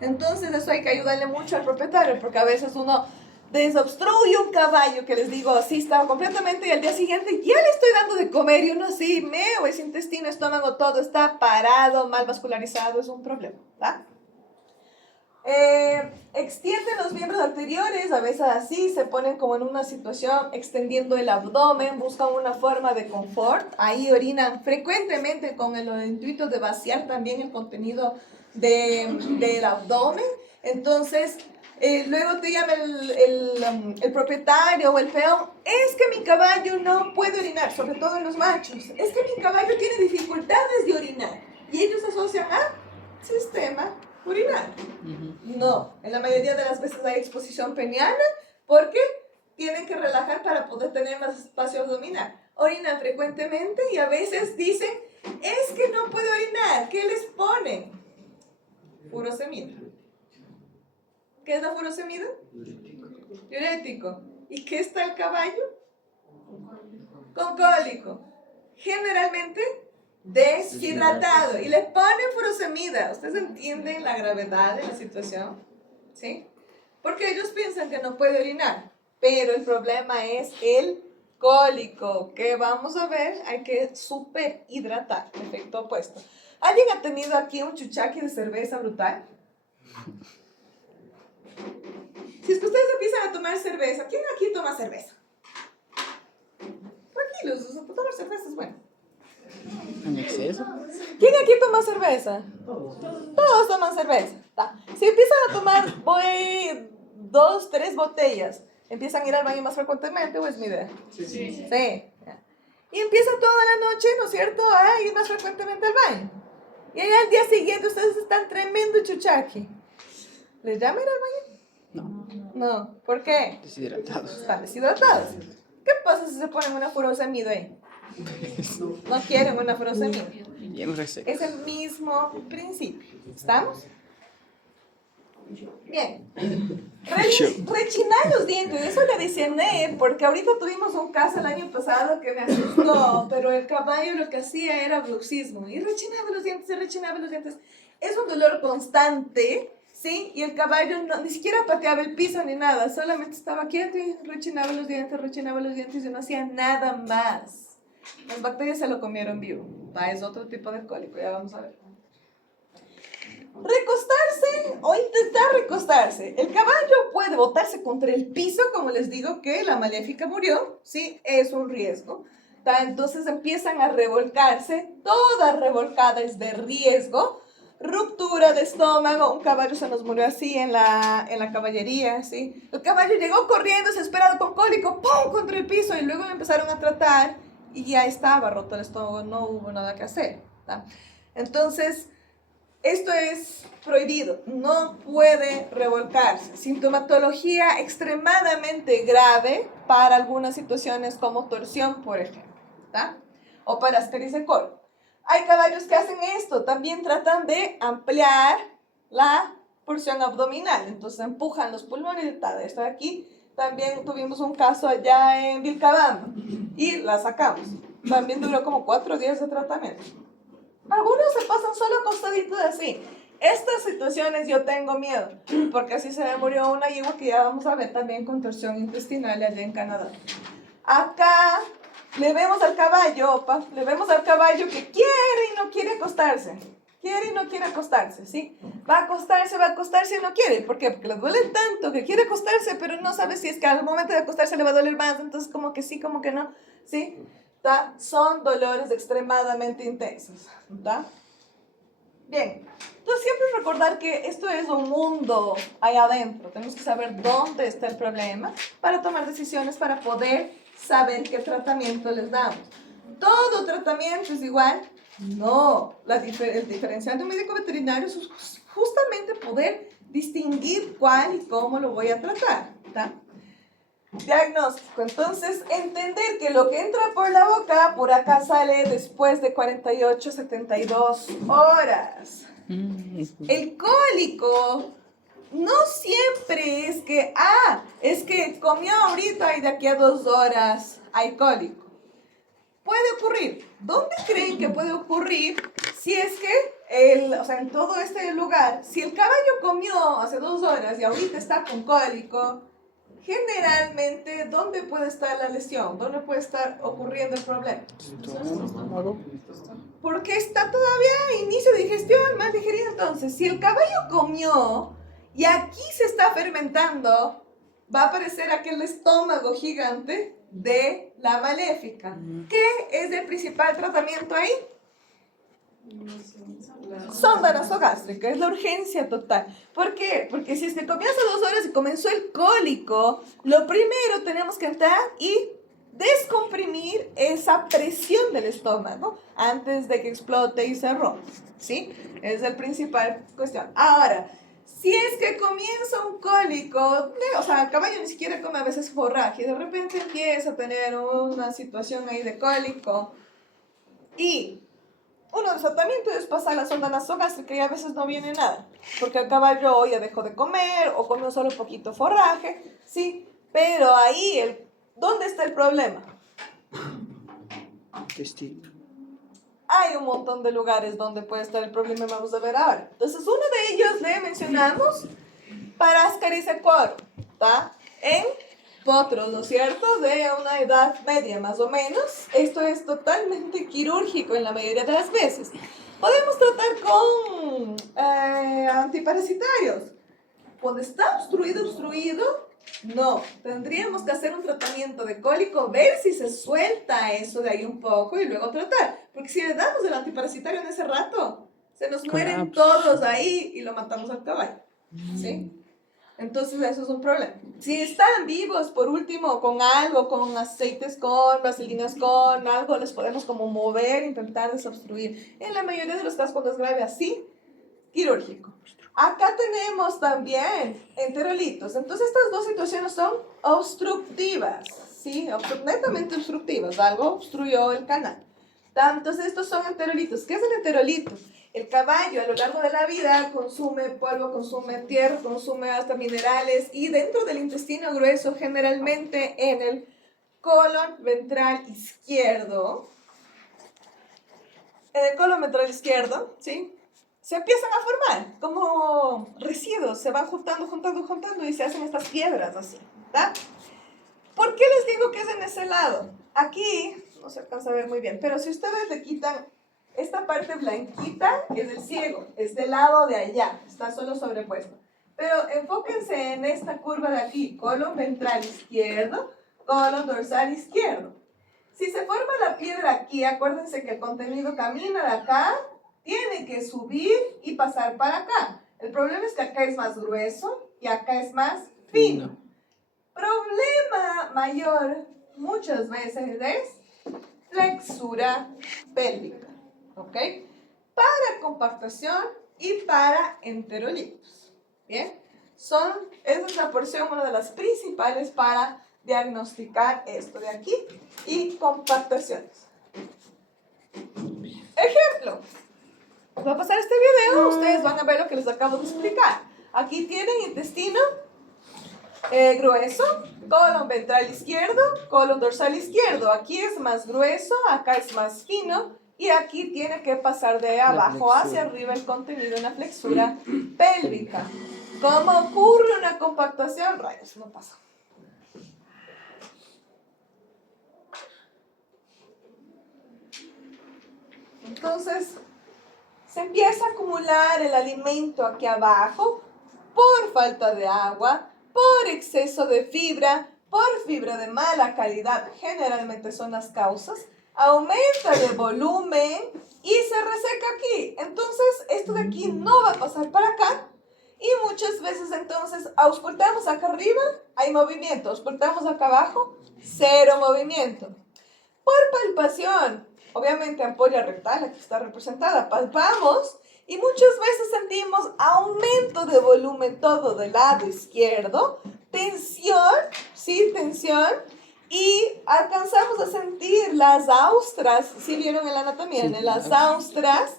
Entonces eso hay que ayudarle mucho al propietario, porque a veces uno desobstruye un caballo que les digo, así estaba completamente y al día siguiente ya le estoy dando de comer y uno así, ese intestino, estómago, todo está parado, mal vascularizado, es un problema, ¿verdad? Extiende los miembros anteriores, a veces así, se ponen como en una situación extendiendo el abdomen, buscan una forma de confort, ahí orinan frecuentemente con el intuito de vaciar también el contenido del abdomen. Entonces, luego te llama el propietario o el peón, es que mi caballo no puede orinar, sobre todo en los machos, es que mi caballo tiene dificultades de orinar, y ellos asocian a sistema urinario. No, en la mayoría de las veces hay exposición peniana porque tienen que relajar para poder tener más espacio abdominal. Orinan frecuentemente y a veces dicen, es que no puedo orinar, ¿qué les ponen? Furosemida. ¿Qué es la furosemida? Diurético. ¿Y qué está el caballo? Con cólico. Generalmente deshidratado. Y le ponen furosemida. ¿Ustedes entienden la gravedad de la situación? ¿Sí? Porque ellos piensan que no puede orinar. Pero el problema es el cólico. Que vamos a ver, hay que superhidratar. Efecto opuesto. ¿Alguien ha tenido aquí un chuchaqui de cerveza brutal? Si es que ustedes empiezan a tomar cerveza, ¿quién aquí toma cerveza? Tranquilos, tomar cerveza es bueno. ¿En exceso? ¿Quién aquí toma cerveza? Todos toman cerveza. Si empiezan a tomar 2, 3 botellas, ¿empiezan a ir al baño más frecuentemente o es mi idea? Sí. Sí. Y empieza toda la noche, ¿no es cierto?, a ir más frecuentemente al baño. Y ahí al día siguiente ustedes están tremendo chuchaqui. ¿Les llama ir al baño? No. ¿Por qué? Deshidratados. Están deshidratados. ¿Qué pasa si se ponen una furosemida ahí? No quieren una furosemida. Bien reseco. Es el mismo principio. ¿Estamos? Bien. Rechinar los dientes. Eso le decía porque ahorita tuvimos un caso el año pasado que me asustó, pero el caballo lo que hacía era bruxismo. Y rechinaba los dientes. Es un dolor constante, ¿sí? Y el caballo ni siquiera pateaba el piso ni nada. Solamente estaba quieto y rechinaba los dientes y no hacía nada más. Las bacterias se lo comieron vivo. Es otro tipo de cólico, ya vamos a ver. Recostarse o intentar recostarse. El caballo puede botarse contra el piso, como les digo que la maléfica murió, ¿sí? Es un riesgo. Entonces empiezan a revolcarse. Toda revolcada es de riesgo. Ruptura de estómago. Un caballo se nos murió así en la caballería, ¿sí? El caballo llegó corriendo, desesperado, con cólico, ¡pum!, contra el piso, y luego lo empezaron a tratar y ya estaba roto el estómago, no hubo nada que hacer, ¿tá? Entonces, esto es prohibido, no puede revolcarse. Sintomatología extremadamente grave para algunas situaciones como torsión, por ejemplo, ¿tá? O para ascaris de colon. Hay caballos que hacen esto, también tratan de ampliar la porción abdominal, entonces empujan los pulmones, esto de aquí. También tuvimos un caso allá en Vilcabamba y la sacamos. También duró como 4 días de tratamiento. Algunos se pasan solo acostaditos así. Estas situaciones yo tengo miedo, porque así se me murió una yegua que ya vamos a ver también con torsión intestinal allá en Canadá. Acá le vemos al caballo, que quiere y no quiere acostarse. ¿Sí? Va a acostarse y no quiere. ¿Por qué? Porque le duele tanto que quiere acostarse, pero no sabe si es que al momento de acostarse le va a doler más, entonces como que sí, como que no, ¿sí? ¿Tá? Son dolores extremadamente intensos, ¿tá? Bien, entonces siempre recordar que esto es un mundo allá adentro. Tenemos que saber dónde está el problema para tomar decisiones, para poder saber qué tratamiento les damos. ¿Todo tratamiento es igual? No. El diferencial de un médico veterinario es justamente poder distinguir cuál y cómo lo voy a tratar, ¿tá? Diagnóstico. Entonces, entender que lo que entra por la boca, por acá sale después de 48, 72 horas. El cólico no siempre es que comió ahorita y de aquí a 2 horas hay cólico. Puede ocurrir. ¿Dónde creen que puede ocurrir? Si es que, en todo este lugar, si el caballo comió hace 2 horas y ahorita está con cólico, generalmente, ¿dónde puede estar la lesión? ¿Dónde puede estar ocurriendo el problema? Estómago. Porque está todavía a inicio de digestión, mal digerido. Entonces, si el caballo comió y aquí se está fermentando, va a aparecer aquel estómago gigante de la maléfica. ¿Qué es el principal tratamiento ahí? Sonda nasogástrica, es la urgencia total. ¿Por qué? Porque si es que comió hace 2 horas y comenzó el cólico, lo primero tenemos que entrar y descomprimir esa presión del estómago antes de que explote y se rompa, ¿sí? Es la principal cuestión. Ahora, si es que comienza un cólico, o sea, el caballo ni siquiera come a veces forraje, y de repente empieza a tener una situación ahí de cólico, y uno de los tratamientos es pasar la sonda nasogástrica y a veces no viene nada, porque el caballo ya dejó de comer o comió solo un poquito forraje, ¿sí? Pero ahí, ¿dónde está el problema? Intestino. Hay un montón de lugares donde puede estar el problema y vamos a ver ahora. Entonces, uno de ellos le mencionamos Parascaris equorum, ¿está? En potros, ¿no es cierto? De una edad media más o menos. Esto es totalmente quirúrgico en la mayoría de las veces. Podemos tratar con antiparasitarios. Cuando está obstruido, no. Tendríamos que hacer un tratamiento de cólico, ver si se suelta eso de ahí un poco y luego tratar. Porque si le damos el antiparasitario en ese rato, se nos mueren todos ahí y lo matamos al caballo. ¿Sí? Entonces eso es un problema. Si están vivos, por último, con algo, con aceites con, vaselinas con, algo, les podemos como mover, intentar desobstruir. En la mayoría de los casos, cuando es grave así, quirúrgico. Acá tenemos también enterolitos. Entonces estas dos situaciones son obstructivas, ¿sí? Netamente obstructivas. Algo obstruyó el canal. Entonces estos son enterolitos. ¿Qué es el enterolito? El caballo a lo largo de la vida consume polvo, consume tierra, consume hasta minerales y dentro del intestino grueso, generalmente en el colon ventral izquierdo, ¿sí? Se empiezan a formar como residuos, se van juntando y se hacen estas piedras así, ¿tá? ¿Por qué les digo que es en ese lado? Aquí no se alcanza a ver muy bien, pero si ustedes le quitan esta parte blanquita, es el ciego, es del lado de allá, está solo sobrepuesto. Pero enfóquense en esta curva de aquí, colon ventral izquierdo, colon dorsal izquierdo. Si se forma la piedra aquí, acuérdense que el contenido camina de acá, tiene que subir y pasar para acá. El problema es que acá es más grueso y acá es más fino. Problema mayor muchas veces es flexura pélvica, ¿ok? Para compactación y para enterolitos, ¿bien? Esa es la porción, una de las principales para diagnosticar esto de aquí y compactaciones. Ejemplo. Voy a pasar este video, ustedes van a ver lo que les acabo de explicar. Aquí tienen intestino grueso, colon ventral izquierdo, colon dorsal izquierdo. Aquí es más grueso, acá es más fino y aquí tiene que pasar de abajo hacia arriba el contenido en la flexura pélvica. ¿Cómo ocurre una compactación? Rayos, no pasa. Entonces, se empieza a acumular el alimento aquí abajo por falta de agua, por exceso de fibra, por fibra de mala calidad, generalmente son las causas, aumenta de volumen y se reseca aquí. Entonces, esto de aquí no va a pasar para acá y muchas veces entonces auscultamos acá arriba, hay movimiento, auscultamos acá abajo, cero movimiento. Por palpación, obviamente ampolla rectal, aquí está representada, palpamos y muchas veces sentimos aumento de volumen todo del lado izquierdo, tensión, ¿sí? Tensión, y alcanzamos a sentir las austras, ¿sí vieron en la anatomía? Sí, las austras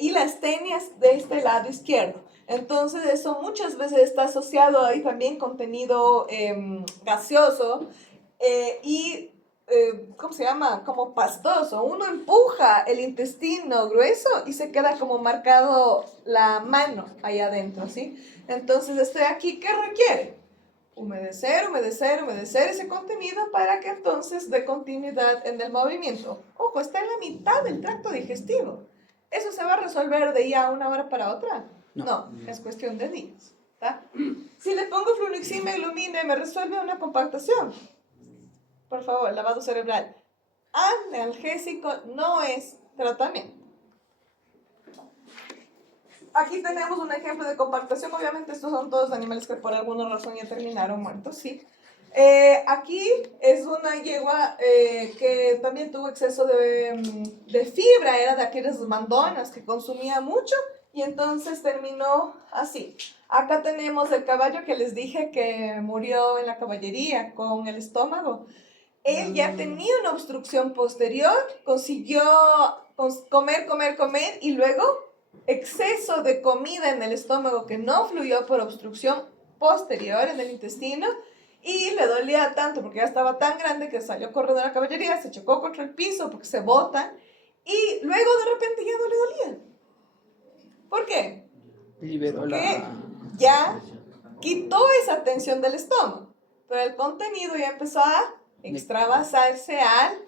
y las tenias de este lado izquierdo. Entonces eso muchas veces está asociado ahí también contenido gaseoso y ¿cómo se llama? Como pastoso. Uno empuja el intestino grueso y se queda como marcado la mano ahí adentro, ¿sí? Entonces estoy aquí, ¿qué requiere? Humedecer, humedecer, humedecer ese contenido para que entonces dé continuidad en el movimiento. Ojo, está en la mitad del tracto digestivo. ¿Eso se va a resolver de ya una hora para otra? No, es cuestión de días. ¿Tá? Si le pongo fluoximia y glumina, ¿me resuelve una compactación? Por favor, lavado cerebral. Analgésico no es tratamiento. Aquí tenemos un ejemplo de compactación. Obviamente estos son todos animales que por alguna razón ya terminaron muertos, ¿sí? Aquí es una yegua que también tuvo exceso de fibra, era de aquellas mandonas que consumía mucho y entonces terminó así. Acá tenemos el caballo que les dije que murió en la caballería con el estómago. Él ya tenía una obstrucción posterior, consiguió comer, comer, comer y luego exceso de comida en el estómago que no fluyó por obstrucción posterior en el intestino y le dolía tanto porque ya estaba tan grande que salió corriendo a la caballería, se chocó contra el piso porque se botan y luego de repente ya no le dolía. ¿Por qué? Liberó Porque la... ya quitó esa tensión del estómago, pero el contenido ya empezó a extravasarse al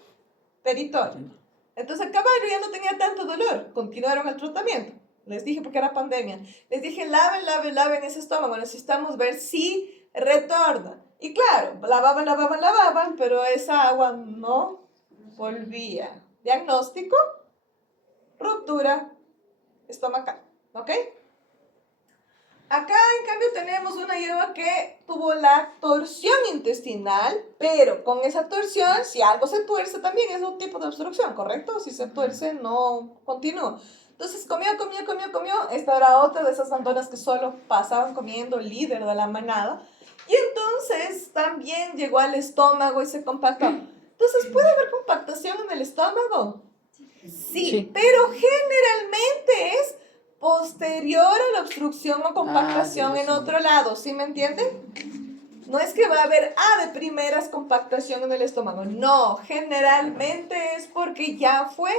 peritorio. Entonces el caballo ya no tenía tanto dolor, continuaron el tratamiento. Les dije porque era pandemia. Les dije, laven, laven, laven ese estómago, necesitamos ver si retorna. Y claro, lavaban, lavaban, lavaban, pero esa agua no volvía. Diagnóstico, ruptura estomacal, ¿ok? Acá, en cambio, tenemos una yegua que tuvo la torsión intestinal, pero con esa torsión, si algo se tuerce, también es un tipo de obstrucción, ¿correcto? Si se tuerce, no continúa. Entonces, comió, comió, comió, comió. Esta era otra de esas bandonas que solo pasaban comiendo, líder de la manada. Y entonces, también llegó al estómago y se compactó. Entonces, ¿puede haber compactación en el estómago? Sí, pero generalmente es posterior a la obstrucción o compactación en otro lado, ¿sí me entienden? No es que va a haber de primeras compactación en el estómago, no, generalmente es porque ya fue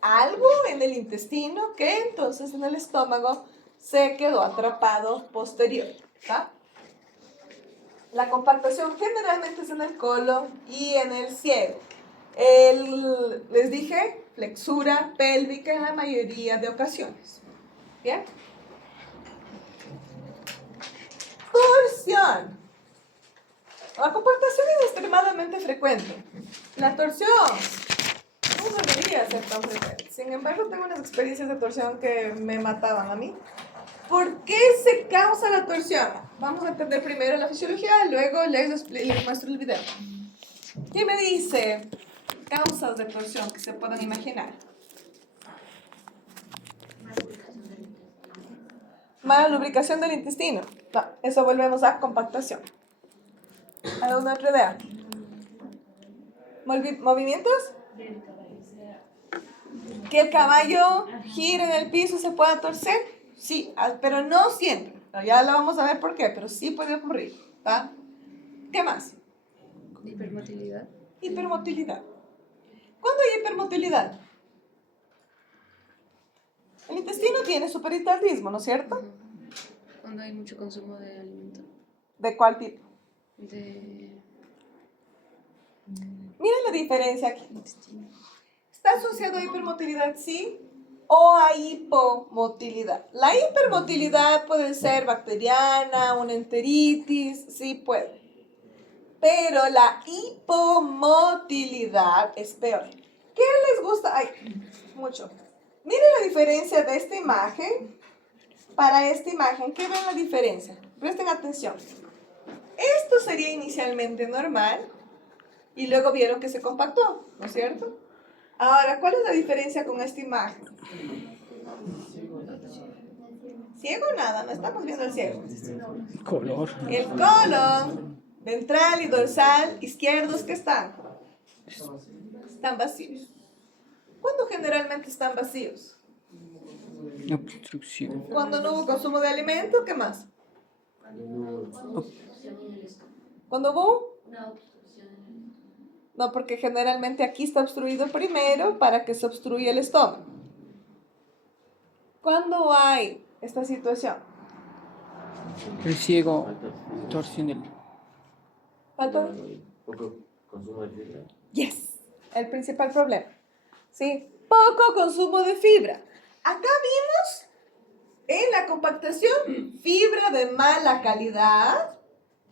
algo en el intestino que entonces en el estómago se quedó atrapado posterior, ¿tá? La compactación generalmente es en el colon y en el ciego. Les dije, flexura pélvica en la mayoría de ocasiones. ¿Bien? Torsión. La compactación es extremadamente frecuente. La torsión no debería ser tan frecuente. Sin embargo, tengo unas experiencias de torsión que me mataban a mí. ¿Por qué se causa la torsión? Vamos a entender primero la fisiología, luego les muestro el video. ¿Qué me dice causas de torsión que se puedan imaginar? Mala lubricación del intestino. No, eso volvemos a compactación. ¿Alguna otra idea? ¿Movimientos? ¿Que el caballo gire en el piso y se pueda torcer? Sí, pero no siempre. Ya lo vamos a ver por qué, pero sí puede ocurrir. ¿Va? ¿Qué más? Hipermotilidad. Hipermotilidad. ¿Cuándo hay hipermotilidad? El intestino tiene superitaldismo, ¿no es cierto? Cuando hay mucho consumo de alimento. ¿De cuál tipo? De Miren la diferencia aquí. intestino. ¿Está asociado a hipermotilidad, sí? ¿O a hipomotilidad? La hipermotilidad puede ser bacteriana, una enteritis, sí puede. Pero la hipomotilidad es peor. ¿Qué les gusta? Ay, mucho. Miren la diferencia de esta imagen para esta imagen. ¿Qué ven la diferencia? Presten atención. Esto sería inicialmente normal y luego vieron que se compactó, ¿no es cierto? Ahora, ¿cuál es la diferencia con esta imagen? Ciego nada, no estamos viendo el ciego. Color. El colon ventral y dorsal izquierdos, ¿qué están? Están vacíos. ¿Cuándo generalmente están vacíos? Obstrucción. Cuando no hubo consumo de alimento, ¿qué más? Cuando hubo no, porque generalmente aquí está obstruido primero para que se obstruya el estómago. ¿Cuándo hay esta situación? El ciego, torsión del... ¿Falta? Poco consumo de fibra. Yes, el principal problema. ¿Sí? Poco consumo de fibra. Acá vimos en la compactación fibra de mala calidad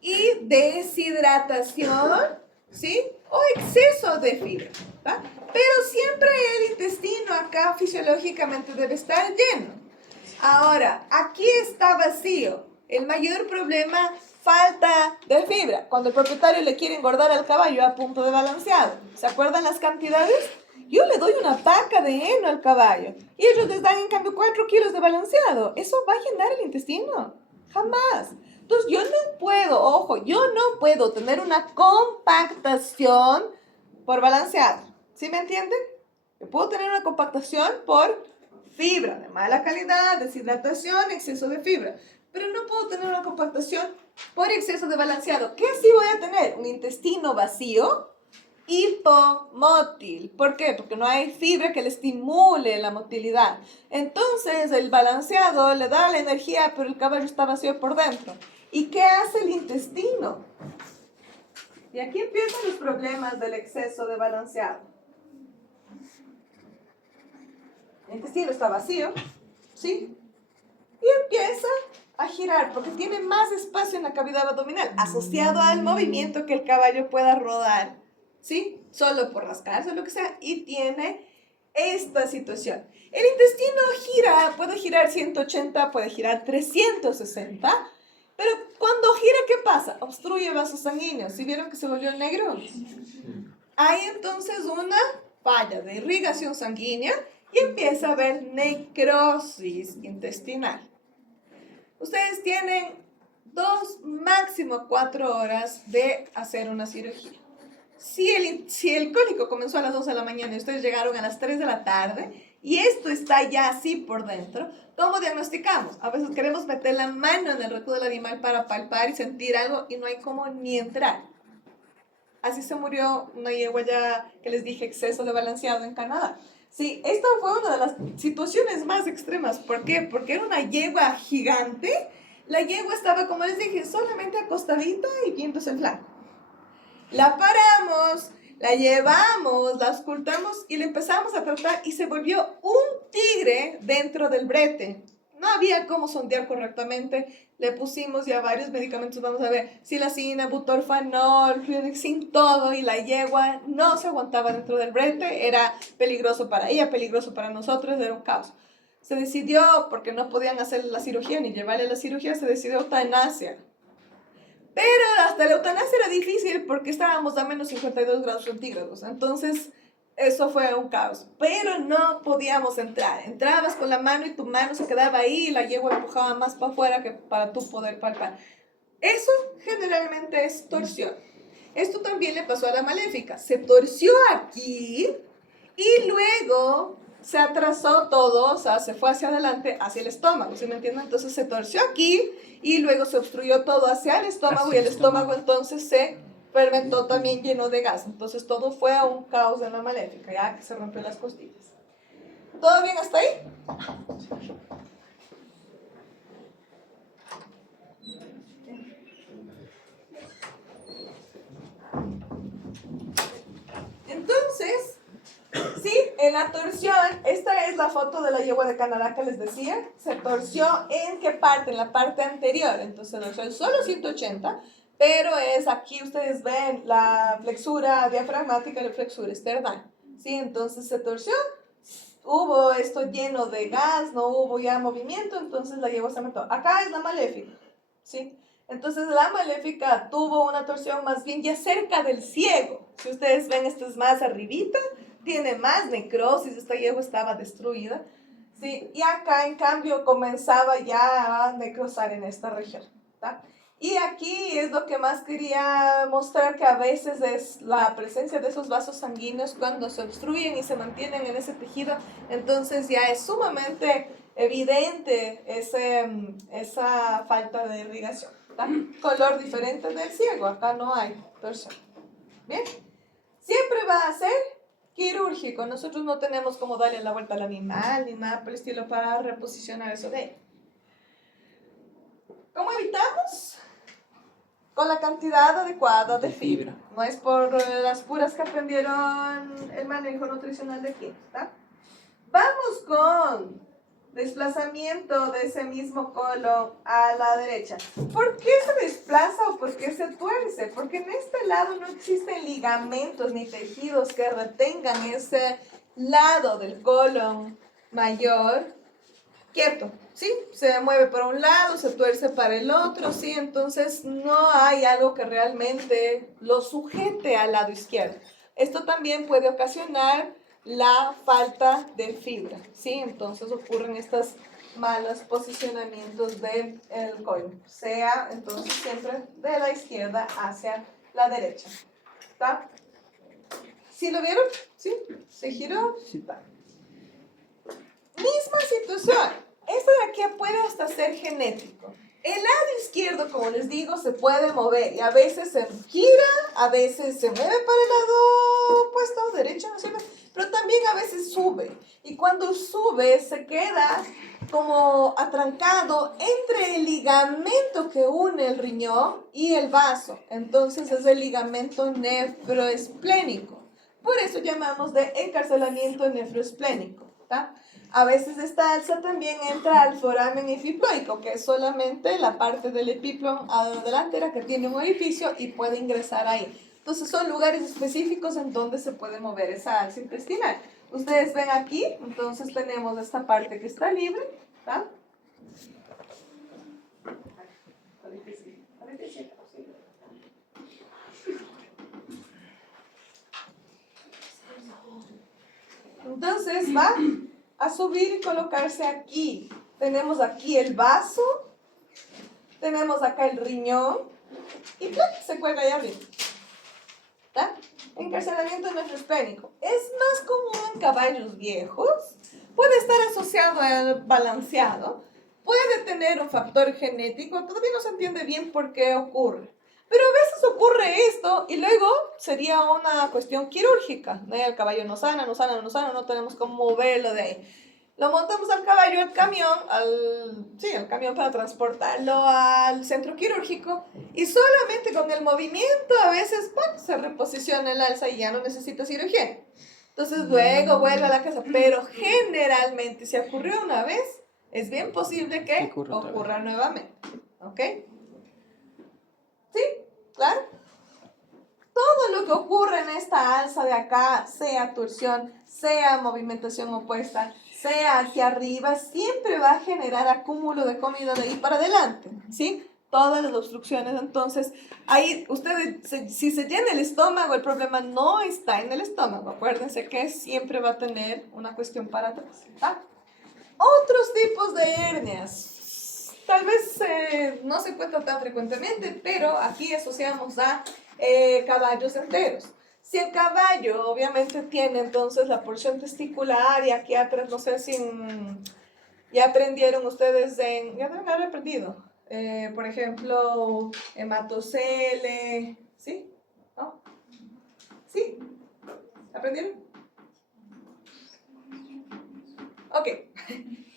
y deshidratación, ¿sí? O exceso de fibra, ¿va? Pero siempre el intestino acá fisiológicamente debe estar lleno. Ahora, aquí está vacío. El mayor problema, falta de fibra. Cuando el propietario le quiere engordar al caballo a punto de balanceado, ¿se acuerdan las cantidades? Yo le doy una paca de heno al caballo y ellos les dan en cambio 4 kilos de balanceado. ¿Eso va a llenar el intestino? Jamás. Entonces yo no puedo, ojo, yo no puedo tener una compactación por balanceado. ¿Sí me entienden? Yo puedo tener una compactación por fibra de mala calidad, deshidratación, exceso de fibra. Pero no puedo tener una compactación por exceso de balanceado. ¿Qué sí voy a tener? Un intestino vacío, hipomótil. ¿Por qué? Porque no hay fibra que le estimule la motilidad. Entonces el balanceado le da la energía, pero el caballo está vacío por dentro. ¿Y qué hace el intestino? Y aquí empiezan los problemas del exceso de balanceado. El intestino está vacío, ¿sí? Y empieza a girar porque tiene más espacio en la cavidad abdominal asociado al movimiento que el caballo pueda rodar, ¿sí? Solo por rascarse o lo que sea, y tiene esta situación. El intestino gira, puede girar 180, puede girar 360, pero cuando gira, ¿qué pasa? Obstruye vasos sanguíneos. ¿Sí vieron que se volvió negro? Hay entonces una falla de irrigación sanguínea y empieza a haber necrosis intestinal. Ustedes tienen 2, máximo 4 horas de hacer una cirugía. Si el cólico comenzó a las 2 de la mañana y ustedes llegaron a las 3 de la tarde y esto está ya así por dentro, ¿cómo diagnosticamos? A veces queremos meter la mano en el recto del animal para palpar y sentir algo y no hay cómo ni entrar. Así se murió una yegua ya que les dije exceso de balanceado en Canadá. Sí, esta fue una de las situaciones más extremas. ¿Por qué? Porque era una yegua gigante. La yegua estaba, como les dije, solamente acostadita y viéndose el flanco. La paramos, la llevamos, la auscultamos y la empezamos a tratar y se volvió un tigre dentro del brete. No había cómo sondear correctamente. Le pusimos ya varios medicamentos, vamos a ver, silacina, butorfanol, flunixin, todo, y la yegua no se aguantaba dentro del brete. Era peligroso para ella, peligroso para nosotros, era un caos. Se decidió, porque no podían hacer la cirugía ni llevarle a la cirugía, se decidió eutanasia. Pero hasta la eutanasia era difícil porque estábamos a menos 52 grados centígrados. Entonces, eso fue un caos. Pero no podíamos entrar. Entrabas con la mano y tu mano se quedaba ahí y la yegua empujaba más para afuera que para tú poder palpar. Eso generalmente es torsión. Esto también le pasó a la maléfica. Se torció aquí y luego se atrasó todo, o sea, se fue hacia adelante, hacia el estómago, ¿sí me entienden? Entonces se torció aquí y luego se obstruyó todo hacia el estómago y el estómago entonces se fermentó también lleno de gas. Entonces todo fue a un caos en la maléfica, ya que se rompió las costillas. ¿Todo bien hasta ahí? Entonces, sí, en la torsión, esta es la foto de la yegua de Canadá que les decía, se torció ¿en qué parte? En la parte anterior, entonces torció solo 180, pero es aquí, ustedes ven la flexura diafragmática y la flexura externa, ¿sí? Entonces se torció, hubo esto lleno de gas, no hubo ya movimiento, entonces la yegua se mató. Acá es la maléfica, ¿sí? Entonces la maléfica tuvo una torsión más bien ya cerca del ciego. Si ustedes ven, esto es más arribita, tiene más necrosis, esta yegua estaba destruida, ¿sí? Y acá en cambio comenzaba ya a necrosar en esta región, ¿tá? Y aquí es lo que más quería mostrar, que a veces es la presencia de esos vasos sanguíneos cuando se obstruyen y se mantienen en ese tejido, entonces ya es sumamente evidente esa falta de irrigación, ¿tá? Color diferente del ciego, acá no hay torsión. Bien, siempre va a ser quirúrgico. Nosotros no tenemos como darle la vuelta al animal ni nada por el estilo para reposicionar eso de él. ¿Cómo evitamos? con la cantidad adecuada de fibra. No es por las puras que aprendieron el manejo nutricional de aquí, ¿está? Vamos con desplazamiento de ese mismo colon a la derecha. ¿Por qué se desplaza o por qué se tuerce? Porque en este lado no existen ligamentos ni tejidos que retengan ese lado del colon mayor quieto, ¿sí? Se mueve por un lado, se tuerce para el otro, ¿sí? Entonces no hay algo que realmente lo sujete al lado izquierdo. Esto también puede ocasionar la falta de fibra, ¿sí? Entonces ocurren estos malos posicionamientos del colon, sea entonces siempre de la izquierda hacia la derecha, ¿está? ¿Sí lo vieron? ¿Sí? ¿Se giró? Sí. Está. Misma situación. Esto de aquí puede hasta ser genético. El lado izquierdo, como les digo, se puede mover y a veces se gira, a veces se mueve para el lado opuesto, derecho, ¿no es cierto? Pero también a veces sube. Y cuando sube, se queda como atrancado entre el ligamento que une el riñón y el vaso. Entonces es el ligamento nefroesplénico. Por eso llamamos de encarcelamiento nefroesplénico, ¿tá? A veces esta alza también entra al foramen epiploico, que es solamente la parte del epiplon delantera que tiene un orificio y puede ingresar ahí. Entonces son lugares específicos en donde se puede mover esa alza intestinal. Ustedes ven aquí, entonces tenemos esta parte que está libre, ¿tá? Entonces va a subir y colocarse aquí. Tenemos aquí el vaso, tenemos acá el riñón y ¡plum! Se cuelga allá arriba. ¿Está? Encarcelamiento nefroesplénico. Es más común en caballos viejos, puede estar asociado al balanceado, puede tener un factor genético, todavía no se entiende bien por qué ocurre. Pero a veces ocurre esto y luego sería una cuestión quirúrgica, ¿no? El caballo no sana, no tenemos cómo moverlo de ahí. Lo montamos al caballo, al camión, al camión para transportarlo al centro quirúrgico y solamente con el movimiento a veces ¡pum! Se reposiciona el alza y ya no necesita cirugía. Entonces luego vuelve a la casa, pero generalmente si ocurrió una vez, es bien posible que ocurra nuevamente, ¿ok? ¿Sí? ¿Claro? Todo lo que ocurre en esta alza de acá, sea torsión, sea movimentación opuesta, sea hacia arriba, siempre va a generar acúmulo de comida de ahí para adelante, ¿sí? Todas las obstrucciones, entonces, ahí ustedes, si se llena el estómago, el problema no está en el estómago, acuérdense que siempre va a tener una cuestión para atrás, ¿tá? Otros tipos de hernias, tal vez no se encuentran tan frecuentemente, pero aquí asociamos a caballos enteros. Si el caballo obviamente tiene entonces la porción testicular y aquí atrás, no sé si ya aprendieron ustedes ya deben haber aprendido, por ejemplo, hematocele, ¿sí? ¿No? ¿Sí? ¿Aprendieron? Ok.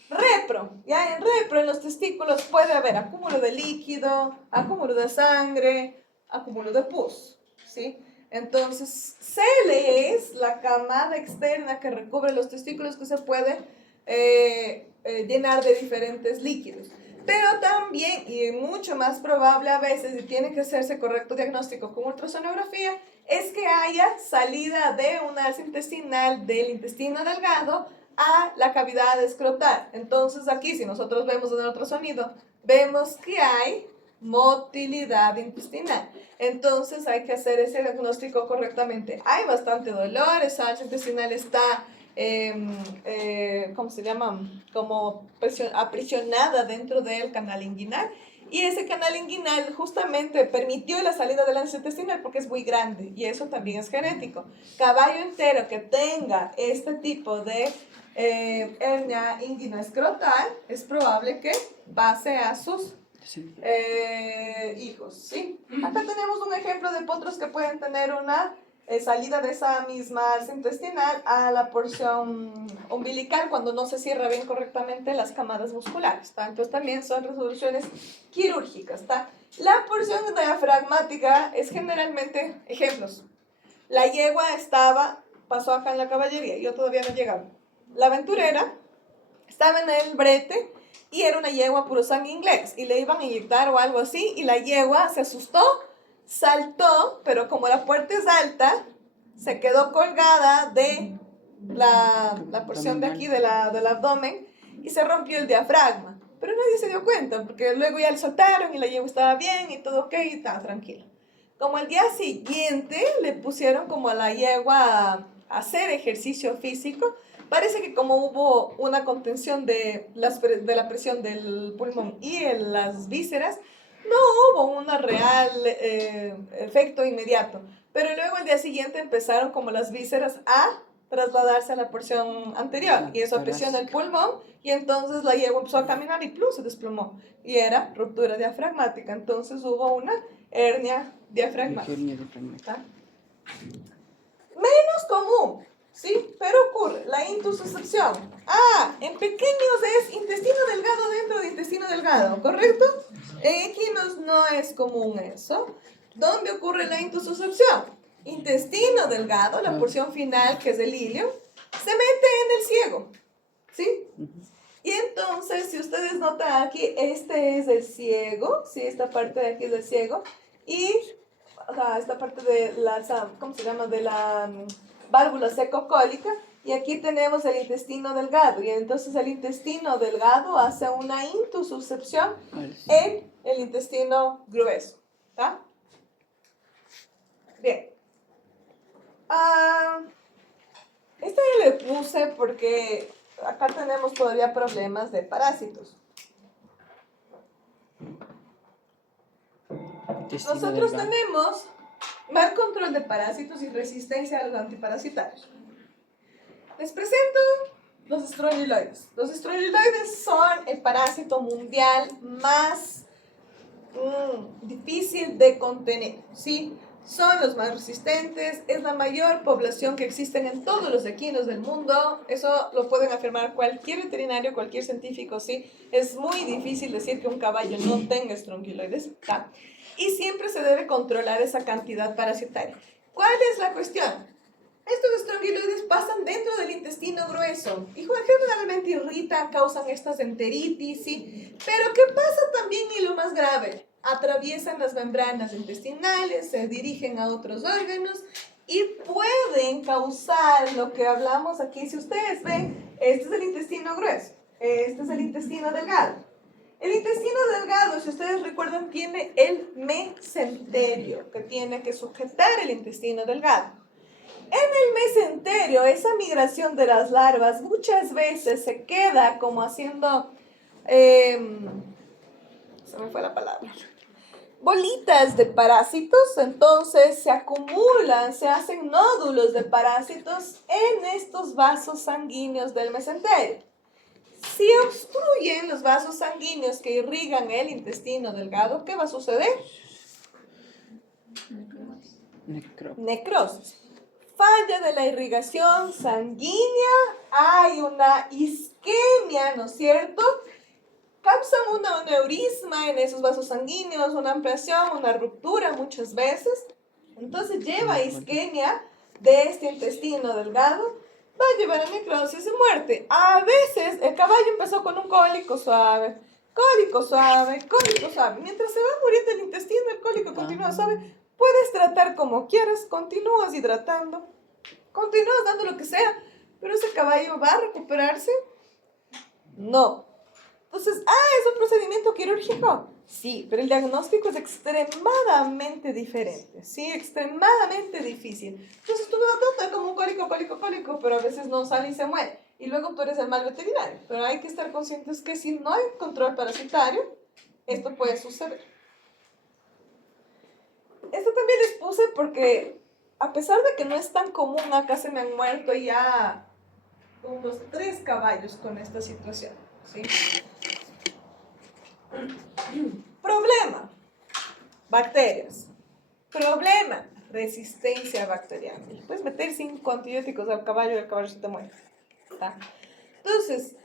Repro, ya en repro, en los testículos puede haber acúmulo de líquido, acúmulo de sangre, acúmulo de pus, ¿sí? Entonces, cele es la camada externa que recubre los testículos que se puede llenar de diferentes líquidos. Pero también, y mucho más probable a veces, y tiene que hacerse correcto diagnóstico con ultrasonografía, es que haya salida de una alza intestinal del intestino delgado a la cavidad escrotal. Entonces aquí, si nosotros vemos en el ultrasonido, vemos que hay motilidad intestinal. Entonces hay que hacer ese diagnóstico correctamente. Hay bastante dolor, esa alza intestinal está, ¿cómo se llama? Como aprisionada dentro del canal inguinal. Y ese canal inguinal justamente permitió la salida de la alza intestinal porque es muy grande y eso también es genético. Caballo entero que tenga este tipo de hernia inguinoescrotal es probable que pase a sus hijos, ¿sí? Acá tenemos un ejemplo de potros que pueden tener una salida de esa misma alza intestinal a la porción umbilical cuando no se cierra bien correctamente las camadas musculares, ¿tá? Entonces también son resoluciones quirúrgicas, ¿tá? La porción diafragmática es generalmente, ejemplos, la yegua pasó acá en la caballería, yo todavía no llegaba. La aventurera estaba en el brete y era una yegua puro sangue inglés y le iban a inyectar o algo así y la yegua se asustó, saltó, pero como la puerta es alta, se quedó colgada de la porción de aquí del abdomen y se rompió el diafragma. Pero nadie se dio cuenta porque luego ya le soltaron y la yegua estaba bien y todo ok y estaba tranquila. Como el día siguiente le pusieron como a la yegua a hacer ejercicio físico, parece que como hubo una contención de la presión del pulmón y en las vísceras, no hubo un real efecto inmediato. Pero luego el día siguiente empezaron como las vísceras a trasladarse a la porción anterior y eso presiona el pulmón y entonces la yegua empezó a caminar y ¡plum! Se desplomó y era ruptura diafragmática. Entonces hubo una hernia diafragmática. ¿Está? Menos común, ¿sí? Pero ocurre la intususcepción. En pequeños es intestino delgado dentro de intestino delgado, ¿correcto? En equinos no es común eso. ¿Dónde ocurre la intususcepción? Intestino delgado, la porción final que es el ilio, se mete en el ciego, ¿sí? Y entonces, si ustedes notan aquí, este es el ciego, ¿sí? Esta parte de aquí es el ciego, y esta parte de la, ¿cómo se llama? De la válvula secocólica, y aquí tenemos el intestino delgado, y entonces el intestino delgado hace una intususcepción en el intestino grueso, ¿está? Bien. Este le puse porque acá tenemos todavía problemas de parásitos. Nosotros tenemos mal control de parásitos y resistencia a los antiparasitarios. Les presento los estrongiloides. Los estrongiloides son el parásito mundial más difícil de contener, ¿sí? Son los más resistentes, es la mayor población que existen en todos los equinos del mundo. Eso lo pueden afirmar cualquier veterinario, cualquier científico, ¿sí? Es muy difícil decir que un caballo no tenga estrongiloides, ¿tá? Y siempre se debe controlar esa cantidad parasitaria. ¿Cuál es la cuestión? Estos estrongiloides pasan dentro del intestino grueso y generalmente irritan, causan estas enteritis, ¿sí? Pero ¿qué pasa también y lo más grave? Atraviesan las membranas intestinales, se dirigen a otros órganos y pueden causar lo que hablamos aquí. Si ustedes ven, este es el intestino grueso, este es el intestino delgado. El intestino delgado, si ustedes recuerdan, tiene el mesenterio que tiene que sujetar el intestino delgado. En el mesenterio, esa migración de las larvas muchas veces se queda como haciendo, se me fue la palabra, bolitas de parásitos, entonces se acumulan, se hacen nódulos de parásitos en estos vasos sanguíneos del mesenterio. Si obstruyen los vasos sanguíneos que irrigan el intestino delgado, ¿qué va a suceder? Necrosis. Falla de la irrigación sanguínea, hay una isquemia, ¿no es cierto? Causan un aneurisma en esos vasos sanguíneos, una ampliación, una ruptura muchas veces. Entonces lleva isquemia de este intestino delgado, va a llevar a necrosis y muerte. A veces el caballo empezó con un cólico suave, cólico suave, cólico suave. Mientras se va muriendo el intestino, el cólico continúa suave. Puedes tratar como quieras, continúas hidratando, continúas dando lo que sea, pero ese caballo va a recuperarse. No. Entonces, ¿es un procedimiento quirúrgico? Sí, pero el diagnóstico es extremadamente diferente, ¿sí? Extremadamente difícil. Entonces tú vas a tratar como un cólico, pero a veces no sale y se muere. Y luego tú eres el mal veterinario. Pero hay que estar conscientes que si no hay control parasitario, esto puede suceder. Esto también les puse porque, a pesar de que no es tan común, acá se me han muerto ya unos 3 caballos con esta situación, ¿sí? Problema, bacterias. Problema, resistencia bacteriana. Puedes meter 5 antibióticos al caballo y el caballo se te muere, ¿tá? Entonces,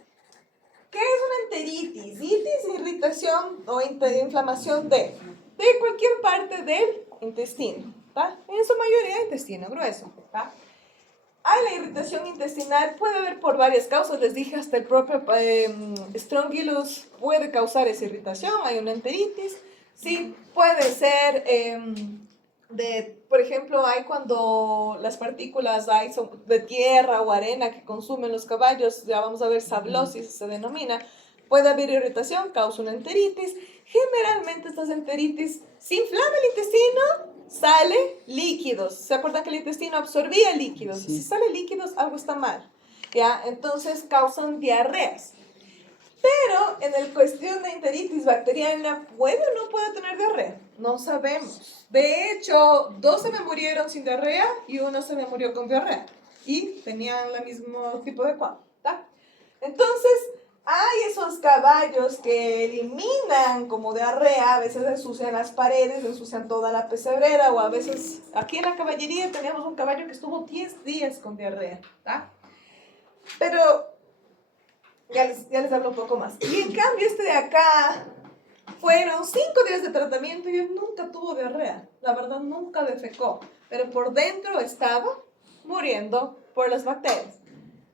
¿qué es una enteritis? Itis, irritación o inflamación de de cualquier parte del intestino, ¿tá? En su mayoría intestino grueso, ¿tá? Hay la irritación intestinal, puede haber por varias causas, les dije, hasta el propio Strongylos puede causar esa irritación, hay una enteritis, sí, puede ser por ejemplo, hay cuando las partículas son de tierra o arena que consumen los caballos, ya vamos a ver, sablosis se denomina, puede haber irritación, causa una enteritis. Generalmente estas enteritis, si inflama el intestino, sale líquidos. ¿Se acuerdan que el intestino absorbía líquidos? Sí. Si sale líquidos, algo está mal, ¿ya? Entonces causan diarreas. Pero en el cuestión de enteritis bacteriana, ¿puede o no puede tener diarrea? No sabemos. De hecho, 2 se me murieron sin diarrea y 1 se me murió con diarrea. Y tenían el mismo tipo de cuadro, ¿tá? Entonces, hay esos caballos que eliminan como diarrea, a veces ensucian las paredes, ensucian toda la pesebrera, o a veces, aquí en la caballería teníamos un caballo que estuvo 10 días con diarrea, ¿tá? Pero ya les hablo un poco más. Y en cambio este de acá, fueron 5 días de tratamiento y él nunca tuvo diarrea. La verdad, nunca defecó. Pero por dentro estaba muriendo por las bacterias.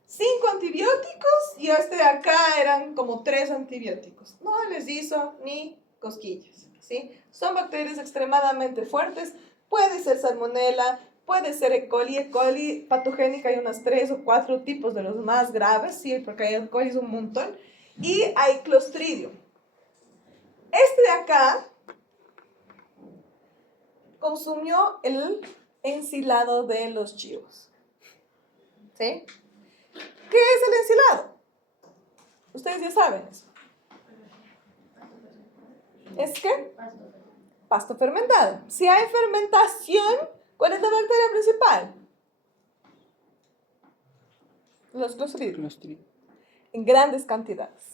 5 antibióticos y este de acá eran como 3 antibióticos. No les hizo ni cosquillas, ¿sí? Son bacterias extremadamente fuertes. Puede ser salmonela, puede ser E. coli. E. coli patogénica hay unas 3 o 4 tipos de los más graves, ¿sí? Porque hay E. coli es un montón. Y hay Clostridium. Este de acá consumió el ensilado de los chivos, ¿sí? ¿Qué es el ensilado? Ustedes ya saben eso. ¿Es qué? Pasto fermentado. Si hay fermentación, ¿cuál es la bacteria principal? Los Clostridium. En grandes cantidades.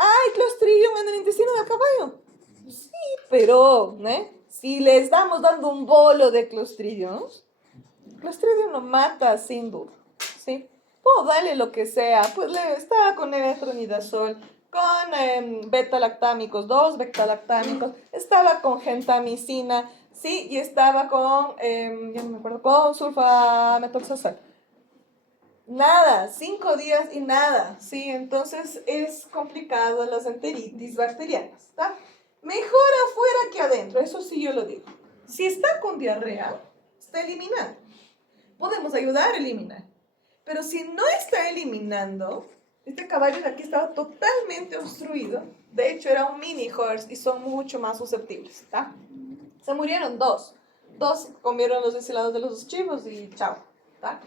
¿Hay Clostridium en el intestino del caballo? Sí, pero si le estamos dando un bolo de Clostridium lo mata sin duda, ¿sí? Puedo darle lo que sea, pues estaba con metronidazol, con beta-lactámicos, 2 beta-lactámicos, estaba con gentamicina, ¿sí? Y estaba con, ya no me acuerdo, con sulfamethoxazol. Nada, 5 días y nada, ¿sí? Entonces es complicado las enteritis bacterianas, ¿está? Mejor afuera que adentro, eso sí yo lo digo. Si está con diarrea, está eliminando. Podemos ayudar a eliminar. Pero si no está eliminando, este caballo de aquí estaba totalmente obstruido. De hecho, era un mini horse y son mucho más susceptibles, ¿está? Se murieron 2. 2 comieron los ensilados de los chivos y chao, ¿está?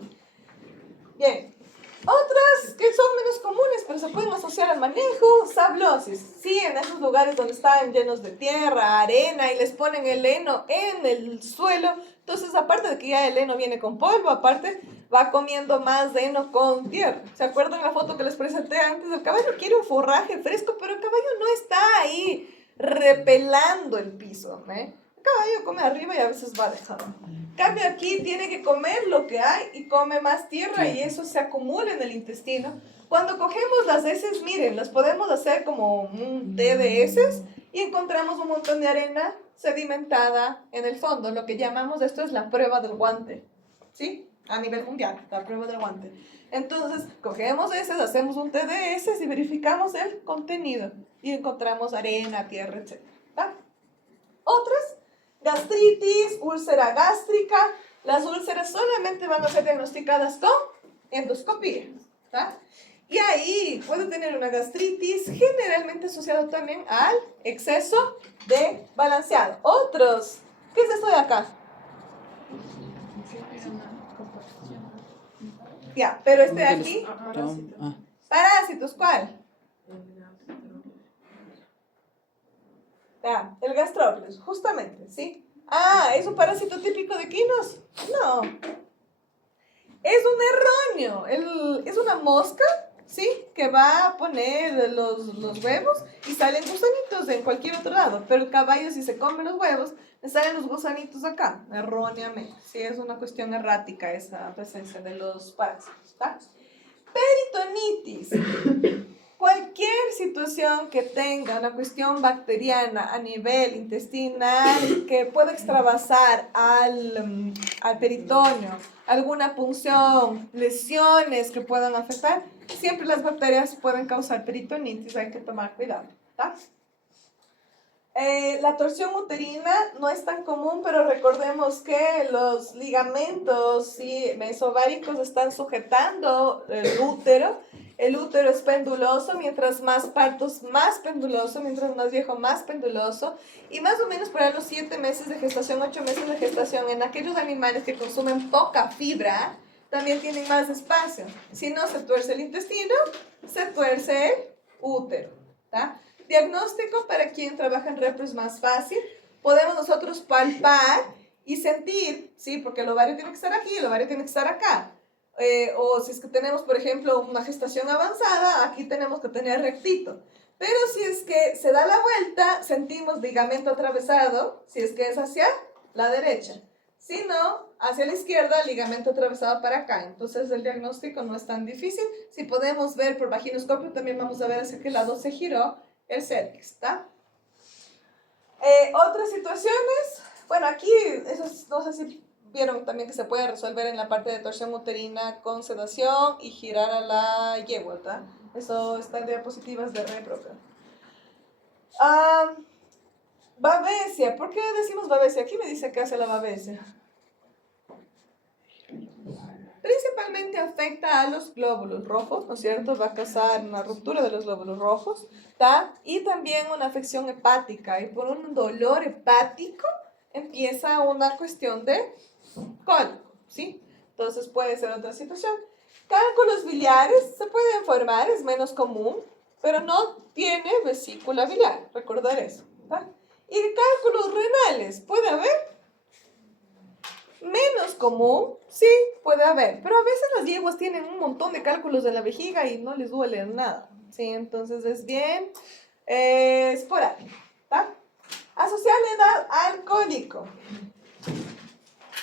Bien, otras que son menos comunes, pero se pueden asociar al manejo, sablosis. Sí, en esos lugares donde están llenos de tierra, arena y les ponen el heno en el suelo. Entonces, aparte de que ya el heno viene con polvo, aparte va comiendo más de heno con tierra. ¿Se acuerdan la foto que les presenté antes? El caballo quiere un forraje fresco, pero el caballo no está ahí repelando el piso, ¿eh? El caballo come arriba y a veces va dejado. En cambio aquí tiene que comer lo que hay y come más tierra y eso se acumula en el intestino. Cuando cogemos las heces, miren, las podemos hacer como un té de heces y encontramos un montón de arena sedimentada en el fondo. Lo que llamamos esto es la prueba del guante, ¿sí? A nivel mundial, la prueba del guante. Entonces, cogemos heces, hacemos un té de heces y verificamos el contenido y encontramos arena, tierra, etc. ¿Tá? Otras, gastritis, úlcera gástrica. Las úlceras solamente van a ser diagnosticadas con endoscopía, ¿tá? Y ahí puede tener una gastritis generalmente asociada también al exceso de balanceado. Otros, ¿qué es esto de acá? Ya, pero este de aquí, parásitos, ¿cuál? Ya, el gastrópolis, justamente, ¿sí? Ah, ¿es un parásito típico de quinos? No. Es un erróneo. Es una mosca, ¿sí? Que va a poner los huevos y salen gusanitos en cualquier otro lado. Pero el caballo, si se come los huevos, le salen los gusanitos acá, erróneamente. Sí, es una cuestión errática esa presencia de los parásitos, ¿tá? Peritonitis. Cualquier situación que tenga una cuestión bacteriana a nivel intestinal que pueda extravasar al peritoneo, alguna punción, lesiones que puedan afectar, siempre las bacterias pueden causar peritonitis, hay que tomar cuidado, ¿tá? La torsión uterina no es tan común, pero recordemos que los ligamentos mesobáricos están sujetando el útero. El útero es penduloso, mientras más partos, más penduloso, mientras más viejo, más penduloso. Y más o menos para los 7 meses de gestación, 8 meses de gestación, en aquellos animales que consumen poca fibra, también tienen más espacio. Si no, se tuerce el intestino, se tuerce el útero, ¿tá? Diagnóstico para quien trabaja en repro es más fácil. Podemos nosotros palpar y sentir, ¿sí? Porque el ovario tiene que estar aquí, el ovario tiene que estar acá. O si es que tenemos, por ejemplo, una gestación avanzada, aquí tenemos que tener rectito. Pero si es que se da la vuelta, sentimos ligamento atravesado, si es que es hacia la derecha. Si no, hacia la izquierda, ligamento atravesado para acá. Entonces el diagnóstico no es tan difícil. Si podemos ver por vaginoscopio, también vamos a ver hacia qué lado se giró el cervix, ¿está? Otras situaciones, bueno, aquí, eso no sé si vieron también que se puede resolver en la parte de torsión uterina con sedación y girar a la yegua, ¿está? Eso está en diapositivas de repro. Babesia, ¿por qué decimos babesia? Aquí me dice que hace la babesia. Principalmente afecta a los glóbulos rojos, ¿no es cierto? Va a causar una ruptura de los glóbulos rojos, ¿tá? Y también una afección hepática. Y por un dolor hepático empieza una cuestión de cólico, ¿sí? Entonces puede ser otra situación. Cálculos biliares se pueden formar, es menos común, pero no tiene vesícula biliar, recordar eso, ¿tá? Y cálculos renales, ¿puede haber? Menos común, sí, puede haber, pero a veces las yeguas tienen un montón de cálculos en la vejiga y no les duele nada, ¿sí? Entonces es bien esporádico, ¿tá? Asocialidad alcohólico.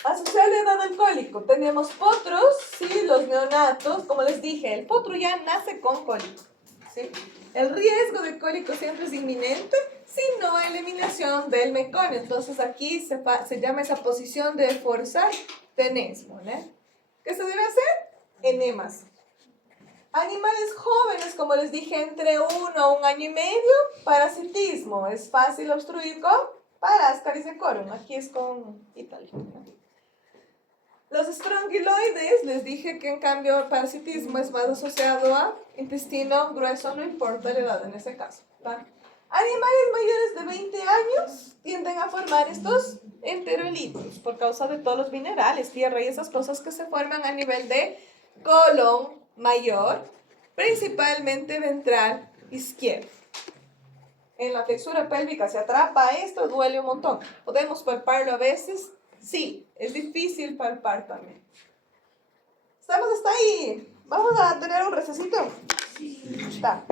Asocialidad alcohólico. Tenemos potros, sí, los neonatos, como les dije, el potro ya nace con cólico, ¿sí? El riesgo de cólico siempre es inminente, si no hay eliminación del meconio. Entonces aquí se llama esa posición de forzar tenesmo, ¿no? ¿Qué se debe hacer? Enemas. Animales jóvenes, como les dije, entre 1 a 1 año y medio, parasitismo. Es fácil obstruir con Parascaris decorum. Aquí es con Italia. Los estrongiloides, les dije que en cambio el parasitismo es más asociado a intestino grueso, no importa la edad en ese caso, ¿tá? Animales mayores de 20 años tienden a formar estos enterolitos por causa de todos los minerales, tierra y esas cosas que se forman a nivel de colon mayor, principalmente ventral izquierdo. En la textura pélvica se atrapa esto, duele un montón. ¿Podemos palparlo a veces? Sí, es difícil palpar también. ¿Estamos hasta ahí? ¿Vamos a tener un recesito? Sí. Está.